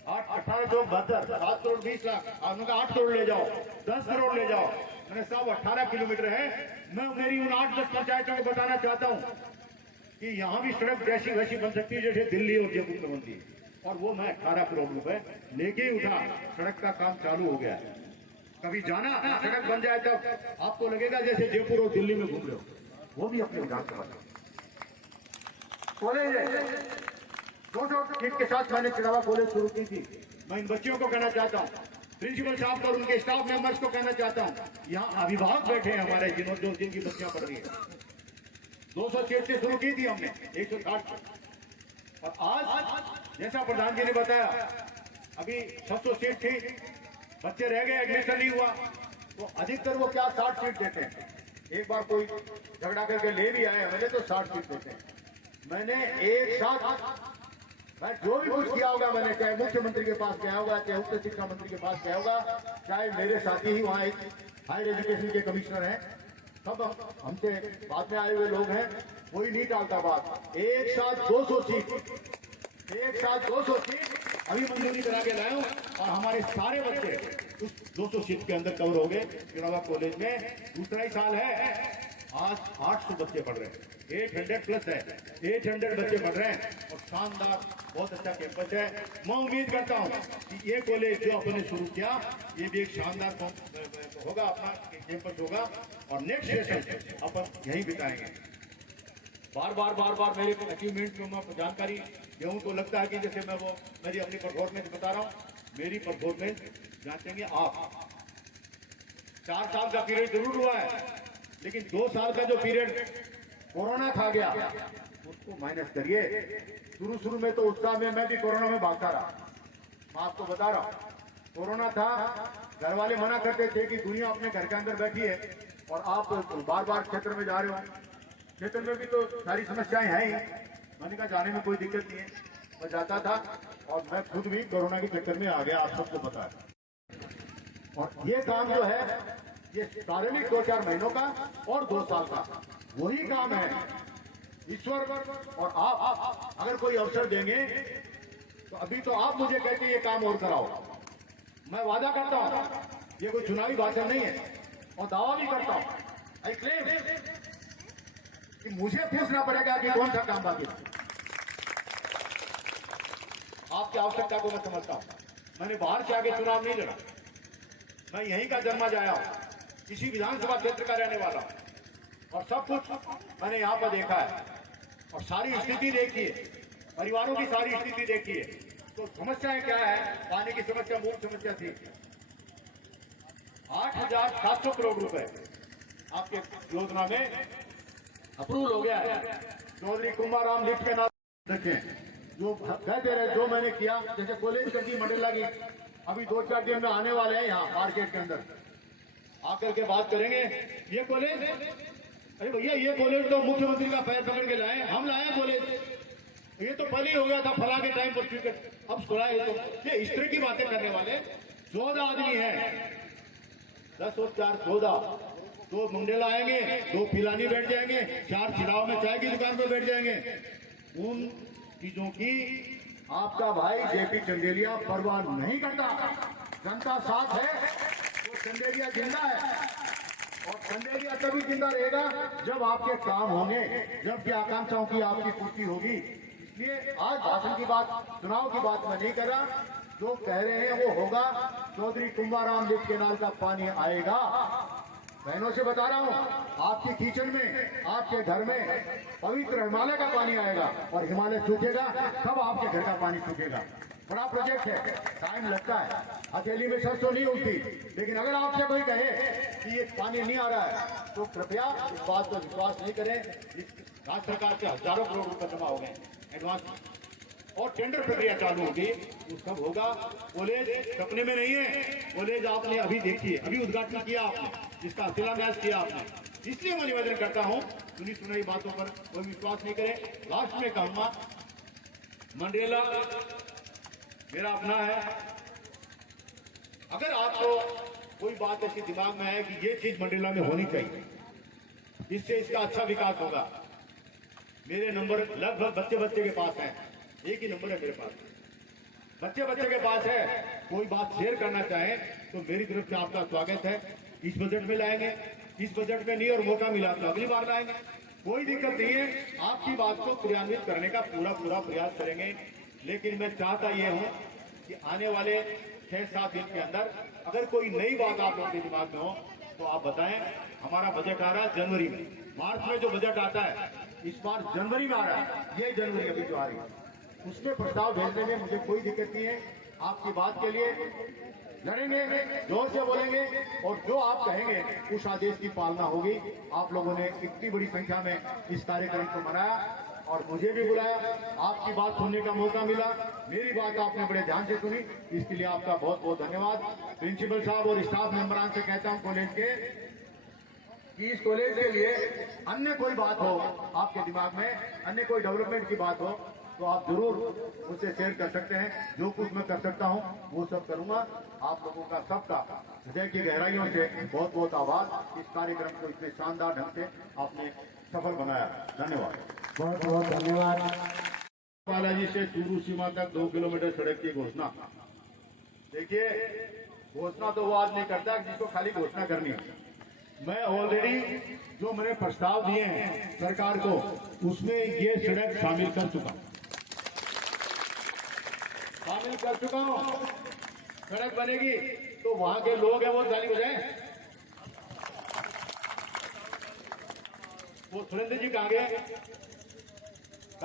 18 जो 72 7 करोड़ 20 लाख, आपने कहा 8 करोड़ ले जाओ, 10 करोड़ ले जाओ। मैंने साहब 18 किलोमीटर है, मैं मेरी उन 8-10 पंचायतों को बताना चाहता हूँ कि यहाँ भी सड़क जैसी वैसी बन सकती है जैसे दिल्ली और जयपुर में बनती है, और वो मैं 18 करोड़ रुपए लेके ही उठा। सड़क का काम चालू हो गया। कभी जाना सड़क बन जाए तब आपको लगेगा जैसे जयपुर और दिल्ली में घूम रहे हो। वो भी अपने विधानसभा कॉलेज है, 200 सीट के साथ मैंने चिड़ावा कॉलेज शुरू की थी। मैं इन बच्चियों को कहना चाहता हूँ, प्रिंसिपल साहब और उनके स्टाफ मेंबर्स को कहना चाहता हूँ, यहाँ अभिभावक बैठे हैं हमारे जिनकी बच्चियां पढ़ रही है। 200 सीट से शुरू की थी हमने 160, और आज जैसा प्रधान जी ने बताया अभी 600 सीट थी, बच्चे रह गए, एडमिशन नहीं हुआ, तो अधिकतर वो क्या 60 सीट देते हैं। एक बार कोई झगड़ा करके ले भी आए, मैंने तो 60 सीट देते हैं। मैंने एक साथ मैं जो भी कुछ किया होगा, मैंने चाहे मुख्यमंत्री के पास गया होगा, चाहे उच्च शिक्षा मंत्री के पास गया होगा, चाहे मेरे साथी ही वहाँ एक हायर एजुकेशन के कमिश्नर हैं, सब हमसे बाद में आए हुए लोग हैं, कोई नहीं टालता बात। एक साथ 200 सीट अभी मंजूरी करा के लाया हूँ, और हमारे सारे बच्चे उस 200 सीट के अंदर कवर हो गए। चिड़ावा कॉलेज में दूसरा ही साल है, आज 800 बच्चे पढ़ रहे हैं, 800 प्लस है, 800 बच्चे पढ़ रहे हैं, और शानदार बहुत अच्छा कैंपस है। मैं उम्मीद करता हूँ कि ये कॉलेज जो अपने शुरू किया, ये भी एक शानदार होगा, अपना कैंपस होगा, और नेक्स्ट सेशन अपन यहीं बिताएंगे। बार बार मेरे अचीवमेंट में मैं जानकारी दूँ तो लगता है कि जैसे मैं वो मेरी अपनी परफॉर्मेंस बता रहा हूँ। मेरी परफॉर्मेंस जांचेंगे आप। 4 साल का पीरियड जरूर हुआ है, लेकिन 2 साल का जो पीरियड कोरोना खा गया उसको माइनस करिए। शुरू में तो उत्साह में मैं भी कोरोना में भागता रहा। मैं आपको बता रहा हूँ, कोरोना था, घर वाले मना करते थे कि दुनिया अपने घर के अंदर बैठी है और आप बार क्षेत्र में जा रहे हो। क्षेत्र में भी तो सारी समस्याएं हैं ही। मैंने कहा जाने में कोई दिक्कत नहीं है, मैं जाता था, और मैं खुद भी कोरोना के चक्कर में आ गया, आप सबको पता है। और ये काम जो है, ये प्रारंभिक 2-4 महीनों का और 2 साल का वही काम है। ईश्वर और आप अगर कोई अवसर देंगे तो अभी तो आप मुझे कहते ये काम और कराओ, मैं वादा करता हूं, ये कोई चुनावी भाषण नहीं है, और दावा भी करता हूं, आई क्लेम कि मुझे पूछना पड़ेगा कि कौन सा काम बाकी है। आपकी आवश्यकता को मैं समझता हूं। मैंने बाहर से आके चुनाव नहीं लड़ा, मैं यहीं का जन्मा जाया हूं, इसी विधानसभा क्षेत्र का रहने वाला हूं, और सब कुछ मैंने यहाँ पर देखा है, और सारी स्थिति देखी है, परिवारों की सारी स्थिति देखी है। तो समस्याएं क्या है? पानी की समस्या मूल समस्या थी। 8,700 करोड़ रुपए आपके योजना में अप्रूवल हो गया है। चौधरी कुंभाराम लिफ्ट के नाम देखें, जो कहते रहे, जो मैंने किया, जैसे कॉलेज कर दी मंडला की, अभी 2-4 दिन में आने वाले हैं यहाँ मार्केट के अंदर, आकर के बात करेंगे। ये कॉलेज, अरे भैया ये कॉलेज तो मुख्यमंत्री का पैर पकड़ के लाए, हम लाए कॉलेज, ये तो पहले ही हो गया था फला के टाइम पर, क्रिकेट अब सुना है। तो ये इस तरह की बातें करने वाले 14 आदमी हैं, 10 और 4 14, 2 मुंडेला आएंगे, 2 पिलानी बैठ जाएंगे, 4 चिड़ाव में चाय की दुकान पर बैठ जाएंगे। उन चीजों की आपका भाई जेपी चंदेलिया परवाह नहीं करता। जनता साथ है तो चंदेलिया जिंदा है, और चंदेलिया तभी जिंदा रहेगा जब आपके काम होंगे, जब की आकांक्षाओं की आपकी पूर्ति होगी। इसलिए आज भाषण की बात, चुनाव की बात मैं नहीं कर रहा, जो कह रहे हैं वो होगा। चौधरी कुंभाराम लिफ्ट केनाल का पानी आएगा, बहनों से बता रहा हूँ, आपके किचन में, आपके घर में पवित्र हिमालय का पानी आएगा और हिमालय सूखेगा तब आपके घर का पानी सूखेगा। बड़ा प्रोजेक्ट है, टाइम लगता है, अकेली में सरसों नहीं उगती, लेकिन अगर आपसे कोई कहे कि ये पानी नहीं आ रहा है तो कृपया इस बात को विश्वास नहीं करें। राज्य सरकार से हजारों करोड़ रुपए जमा हो गए एडवांस और टेंडर प्रक्रिया चालू होगी, वो सब होगा। कॉलेज सपने में नहीं है, कॉलेज आपने अभी देखिए, अभी उद्घाटन किया आपने, जिसका शिलान्यास किया आपने। इसलिए मैं निवेदन करता हूँ, सुनी सुनाई बातों पर कोई विश्वास नहीं करे। लास्ट में कहूंगा, मंडरेला मेरा अपना है। अगर आपको कोई बात ऐसी दिमाग में है कि ये चीज मंडरेला में होनी चाहिए, इससे इसका अच्छा विकास होगा, मेरे नंबर लगभग बच्चे के पास हैं, एक ही नंबर है मेरे पास, बच्चे के पास है। कोई बात शेयर करना चाहे तो मेरी तरफ से आपका स्वागत है। इस बजट में लाएंगे, इस बजट में नहीं और मौका मिला तो अगली बार लाएंगे, कोई दिक्कत नहीं है। आपकी बात को क्रियान्वित करने का पूरा प्रयास करेंगे। लेकिन मैं चाहता यह हूं कि आने वाले 6-7 दिन के अंदर अगर कोई नई बात आप लोगों के दिमाग में हो तो आप बताएं। हमारा बजट आ रहा है जनवरी में, मार्च में जो बजट आता है इस बार जनवरी में आ रहा है, ये जनवरी अभी जो आ रही है, उसमें प्रस्ताव भेजने में मुझे कोई दिक्कत नहीं है। आपकी बात के लिए लड़ेंगे, जोर से बोलेंगे और जो आप कहेंगे उस आदेश की पालना होगी। आप लोगों ने इतनी बड़ी संख्या में इस कार्यक्रम को मनाया और मुझे भी बुलाया, आपकी बात सुनने का मौका मिला, मेरी बात आपने बड़े ध्यान से सुनी, इसके लिए आपका बहुत बहुत धन्यवाद। प्रिंसिपल साहब और स्टाफ मेंबरान से कहता हूं कॉलेज के कि इस कॉलेज के लिए अन्य कोई बात हो आपके दिमाग में, अन्य कोई डेवलपमेंट की बात हो तो आप जरूर मुझसे शेयर कर सकते हैं। जो कुछ मैं कर सकता हूं वो सब करूंगा। आप लोगों का सबका हृदय की गहराइयों से बहुत बहुत आभार। इस कार्यक्रम को इतने शानदार ढंग से आपने सफल बनाया, धन्यवाद, बहुत बहुत धन्यवाद। बालाजी से चूरू सीमा तक 2 किलोमीटर सड़क की घोषणा। देखिए, घोषणा तो वो आदमी करता है जिसको खाली घोषणा करनी है। मैं ऑलरेडी जो मैंने प्रस्ताव दिए हैं सरकार को, उसमें ये सड़क शामिल कर चुका हूं। सड़क बनेगी तो वहां के लोग हैं वो ताली बजाएं। वो सुरेंद्र जी कहाँ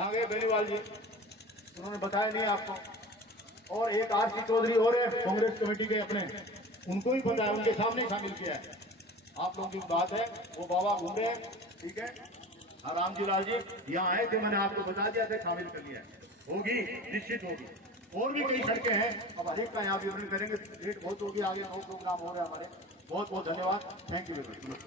गए बेनीवाल जी, उन्होंने बताया नहीं आपको। और एक आरसी चौधरी और है कांग्रेस कमेटी के अपने, उनको ही पता है, उनके सामने शामिल किया है। आप लोगों की बात है, वो बाबा घूम रहे हैं, ठीक है। राम जी लाल जी यहाँ आए थे, मैंने आपको बता दिया था, शामिल कर लिया है, होगी, निश्चित होगी। और भी कई सड़कें हैं, अब हर एक का यहाँ विवरण करेंगे, डेट बहुत होगी, आगे 9 प्रोग्राम हो रहे हैं हमारे। बहुत बहुत धन्यवाद, थैंक यू वेरी मच।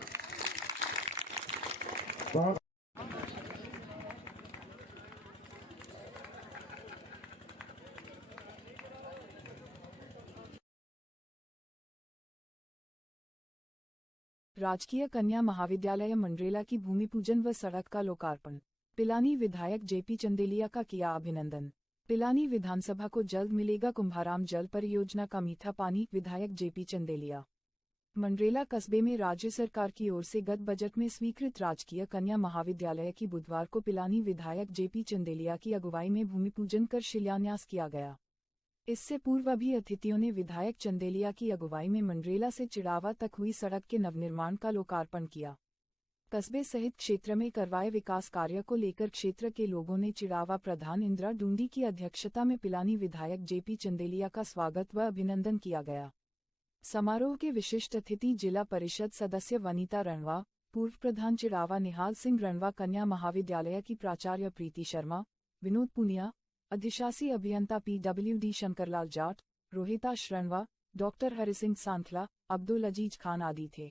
राजकीय कन्या महाविद्यालय मंडरेला की भूमि पूजन व सड़क का लोकार्पण। पिलानी विधायक जेपी चंदेलिया का किया अभिनंदन। पिलानी विधानसभा को जल्द मिलेगा कुंभाराम जल परियोजना का मीठा पानी, विधायक जेपी चंदेलिया। मंडरेला कस्बे में राज्य सरकार की ओर से गत बजट में स्वीकृत राजकीय कन्या महाविद्यालय की बुधवार को पिलानी विधायक जेपी चंदेलिया की अगुवाई में भूमि पूजन कर शिलान्यास किया गया। इससे पूर्व भी अतिथियों ने विधायक चंदेलिया की अगुवाई में मंडरेला से चिड़ावा तक हुई सड़क के नवनिर्माण का लोकार्पण किया। कस्बे सहित क्षेत्र में करवाए विकास कार्य को लेकर क्षेत्र के लोगों ने चिड़ावा प्रधान इंदिरा डूंडी की अध्यक्षता में पिलानी विधायक जेपी चंदेलिया का स्वागत व अभिनंदन किया गया। समारोह के विशिष्ट अतिथि जिला परिषद सदस्य वनीता रणवा, पूर्व प्रधान चिड़ावा निहाल सिंह रणवा, कन्या महाविद्यालय की प्राचार्य प्रीति शर्मा, विनोद पुनिया, अधिशासी अभियंता PWD शंकरलाल जाट, रोहिताश रणवा, डॉक्टर हरिसिंह सांथला, अब्दुल अजीज खान आदि थे।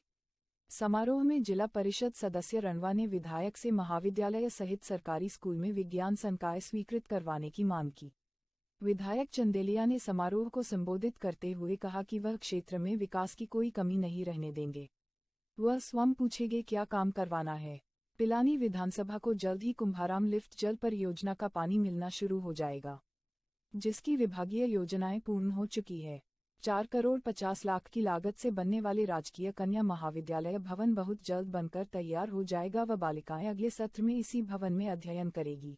समारोह में जिला परिषद सदस्य रणवा ने विधायक से महाविद्यालय सहित सरकारी स्कूल में विज्ञान संकाय स्वीकृत करवाने की मांग की। विधायक चंदेलिया ने समारोह को संबोधित करते हुए कहा कि वह क्षेत्र में विकास की कोई कमी नहीं रहने देंगे। वह स्वयं पूछेंगे क्या काम करवाना है। पिलानी विधानसभा को जल्द ही कुंभाराम लिफ्ट जल परियोजना का पानी मिलना शुरू हो जाएगा, जिसकी विभागीय योजनाएं पूर्ण हो चुकी है। 4 करोड़ 50 लाख की लागत से बनने वाले राजकीय कन्या महाविद्यालय भवन बहुत जल्द बनकर तैयार हो जाएगा व बालिकाएं अगले सत्र में इसी भवन में अध्ययन करेगी।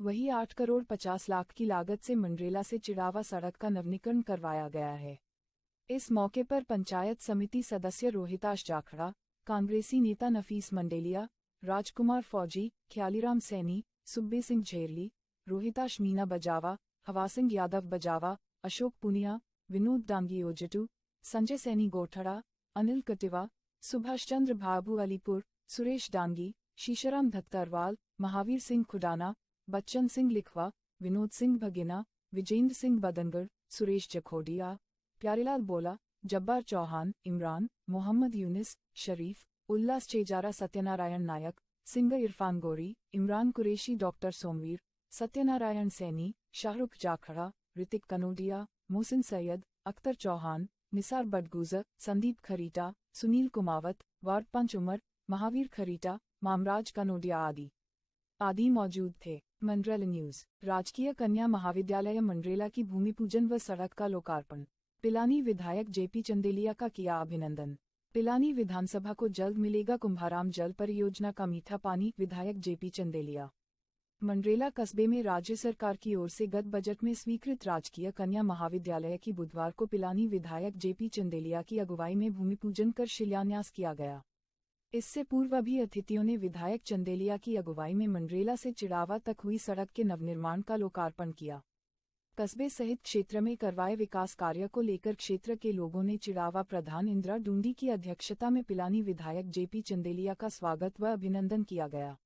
वहीं 8 करोड़ 50 लाख की लागत से मंडरेला से चिड़ावा सड़क का नवीनीकरण करवाया गया है। इस मौके पर पंचायत समिति सदस्य रोहिताश जाखड़ा, कांग्रेसी नेता नफीस मंडेलिया, राजकुमार फौजी, ख्यालीराम सैनी, सुब्बे सिंह झेरली, रोहिताश मीना बजावा, हवा सिंह यादव बजावा, अशोक पुनिया, विनोद डांगी ओजटू, संजय सैनी गोठड़ा, अनिल कटिवा, सुभाष चंद्र भाबू अलीपुर, सुरेश डांगी, शीशाराम धत्तरवाल, महावीर सिंह खुडाना, बच्चन सिंह लिखवा, विनोद सिंह भगिना, विजेंद्र सिंह बदनगढ़, सुरेश जखोडिया, प्यारेलाल बोला, जब्बार चौहान, इमरान, मोहम्मद यूनिस, शरीफ, उल्लास चेजारा, सत्यनारायण नायक, सिंगर इरफान गोरी, इमरान कुरैशी, डॉक्टर सोमवीर, सत्यनारायण सैनी, शाहरुख जाखड़ा, ऋतिक कनोडिया, मोहसिन सैयद, अख्तर चौहान, निसार बडगुजर, संदीप खरीटा, सुनील कुमावत, वार्ड पंच उमर, महावीर खरीटा, मामराज कनोडिया आदि मौजूद थे। मंडरेला न्यूज। राजकीय कन्या महाविद्यालय मंडरेला की भूमि पूजन व सड़क का लोकार्पण। पिलानी विधायक जेपी चंदेलिया का किया अभिनंदन। पिलानी विधानसभा को जल्द मिलेगा कुंभाराम जल परियोजना का मीठा पानी, विधायक जेपी चंदेलिया। मंडरेला कस्बे में राज्य सरकार की ओर से गत बजट में स्वीकृत राजकीय कन्या महाविद्यालय की बुधवार को पिलानी विधायक जेपी चंदेलिया की अगुवाई में भूमि पूजन कर शिलान्यास किया गया। इससे पूर्व भी अतिथियों ने विधायक चंदेलिया की अगुवाई में मंडरेला से चिड़ावा तक हुई सड़क के नवनिर्माण का लोकार्पण किया। कस्बे सहित क्षेत्र में करवाए विकास कार्य को लेकर क्षेत्र के लोगों ने चिड़ावा प्रधान इंदिरा डूंडी की अध्यक्षता में पिलानी विधायक जेपी चंदेलिया का स्वागत व अभिनंदन किया गया।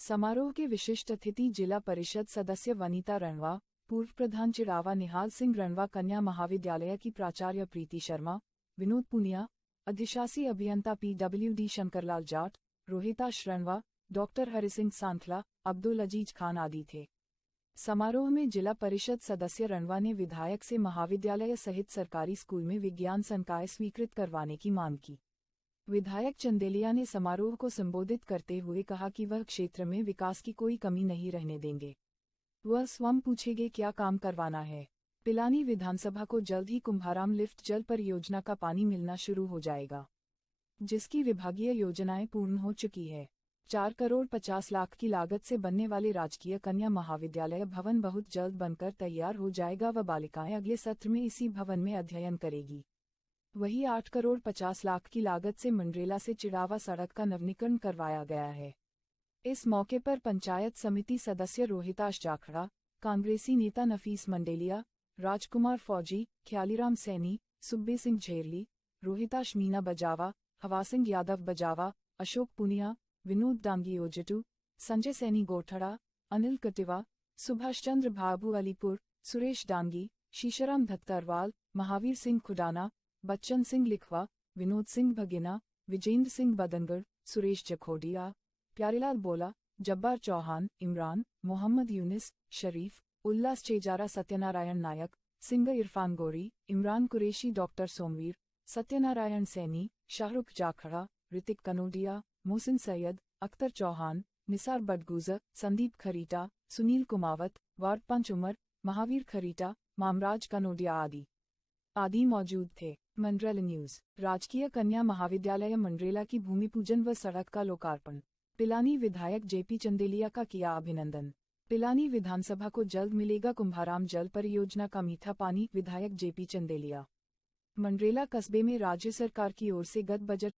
समारोह के विशिष्ट अतिथि जिला परिषद सदस्य वनीता रणवा, पूर्व प्रधान चिड़ावा निहाल सिंह रणवा, कन्या महाविद्यालय की प्राचार्य प्रीति शर्मा, विनोद पुनिया, अधिशासी अभियंता PWD शंकरलाल जाट, रोहिताश रणवा, डॉक्टर हरिसिंह सांथला, अब्दुल अजीज खान आदि थे। समारोह में जिला परिषद सदस्य रणवा ने विधायक से महाविद्यालय सहित सरकारी स्कूल में विज्ञान संकाय स्वीकृत करवाने की मांग की। विधायक चंदेलिया ने समारोह को संबोधित करते हुए कहा कि वह क्षेत्र में विकास की कोई कमी नहीं रहने देंगे। वह स्वयं पूछेंगे क्या काम करवाना है। पिलानी विधानसभा को जल्द ही कुंभाराम लिफ्ट जल परियोजना का पानी मिलना शुरू हो जाएगा, जिसकी विभागीय योजनाएं पूर्ण हो चुकी है। 4 करोड़ 50 लाख की लागत से बनने वाले राजकीय कन्या महाविद्यालय भवन बहुत जल्द बनकर तैयार हो जाएगा व बालिकाएं अगले सत्र में इसी भवन में अध्ययन करेगी। वहीं 8 करोड़ 50 लाख की लागत से मंडरेला से चिड़ावा सड़क का नवीनीकरण करवाया गया है। इस मौके पर पंचायत समिति सदस्य रोहिताश जाखड़ा, कांग्रेसी नेता नफीस मंडेलिया, राजकुमार फौजी, ख्यालीराम सैनी, सुब्बे सिंह झेरली, रोहिताश मीना बजावा, हवा सिंह यादव बजावा, अशोक पुनिया, विनोद डांगी ओजटू, संजय सैनी गोठड़ा, अनिल कटिवा, सुभाष चंद्र भाबू अलीपुर, सुरेश डांगी, शीशाराम धत्तरवाल, महावीर सिंह खुडाना, बच्चन सिंह लिखवा, विनोद सिंह भगिना, विजेंद्र सिंह बदनगढ़, सुरेश जखोडिया, प्यारेलाल बोला, जब्बार चौहान, इमरान, मोहम्मद यूनिस, शरीफ, उल्लास चेजारा, सत्यनारायण नायक, सिंगर इरफान गोरी, इमरान कुरैशी, डॉक्टर सोमवीर, सत्यनारायण सैनी, शाहरुख जाखड़ा, ऋतिक कनोडिया, मोहसिन सैयद, अख्तर चौहान, निसार बडगुजर, संदीप खरीटा, सुनील कुमावत, वार्ड पंच उमर, महावीर खरीटा, मामराज कनोडिया आदि मौजूद थे। मंडरेला न्यूज। राजकीय कन्या महाविद्यालय मंडरेला की भूमि पूजन व सड़क का लोकार्पण। पिलानी विधायक जेपी चंदेलिया का किया अभिनंदन। पिलानी विधानसभा को जल्द मिलेगा कुंभाराम जल परियोजना का मीठा पानी, विधायक जेपी चंदेलिया। मंडरेला कस्बे में राज्य सरकार की ओर से गत बजट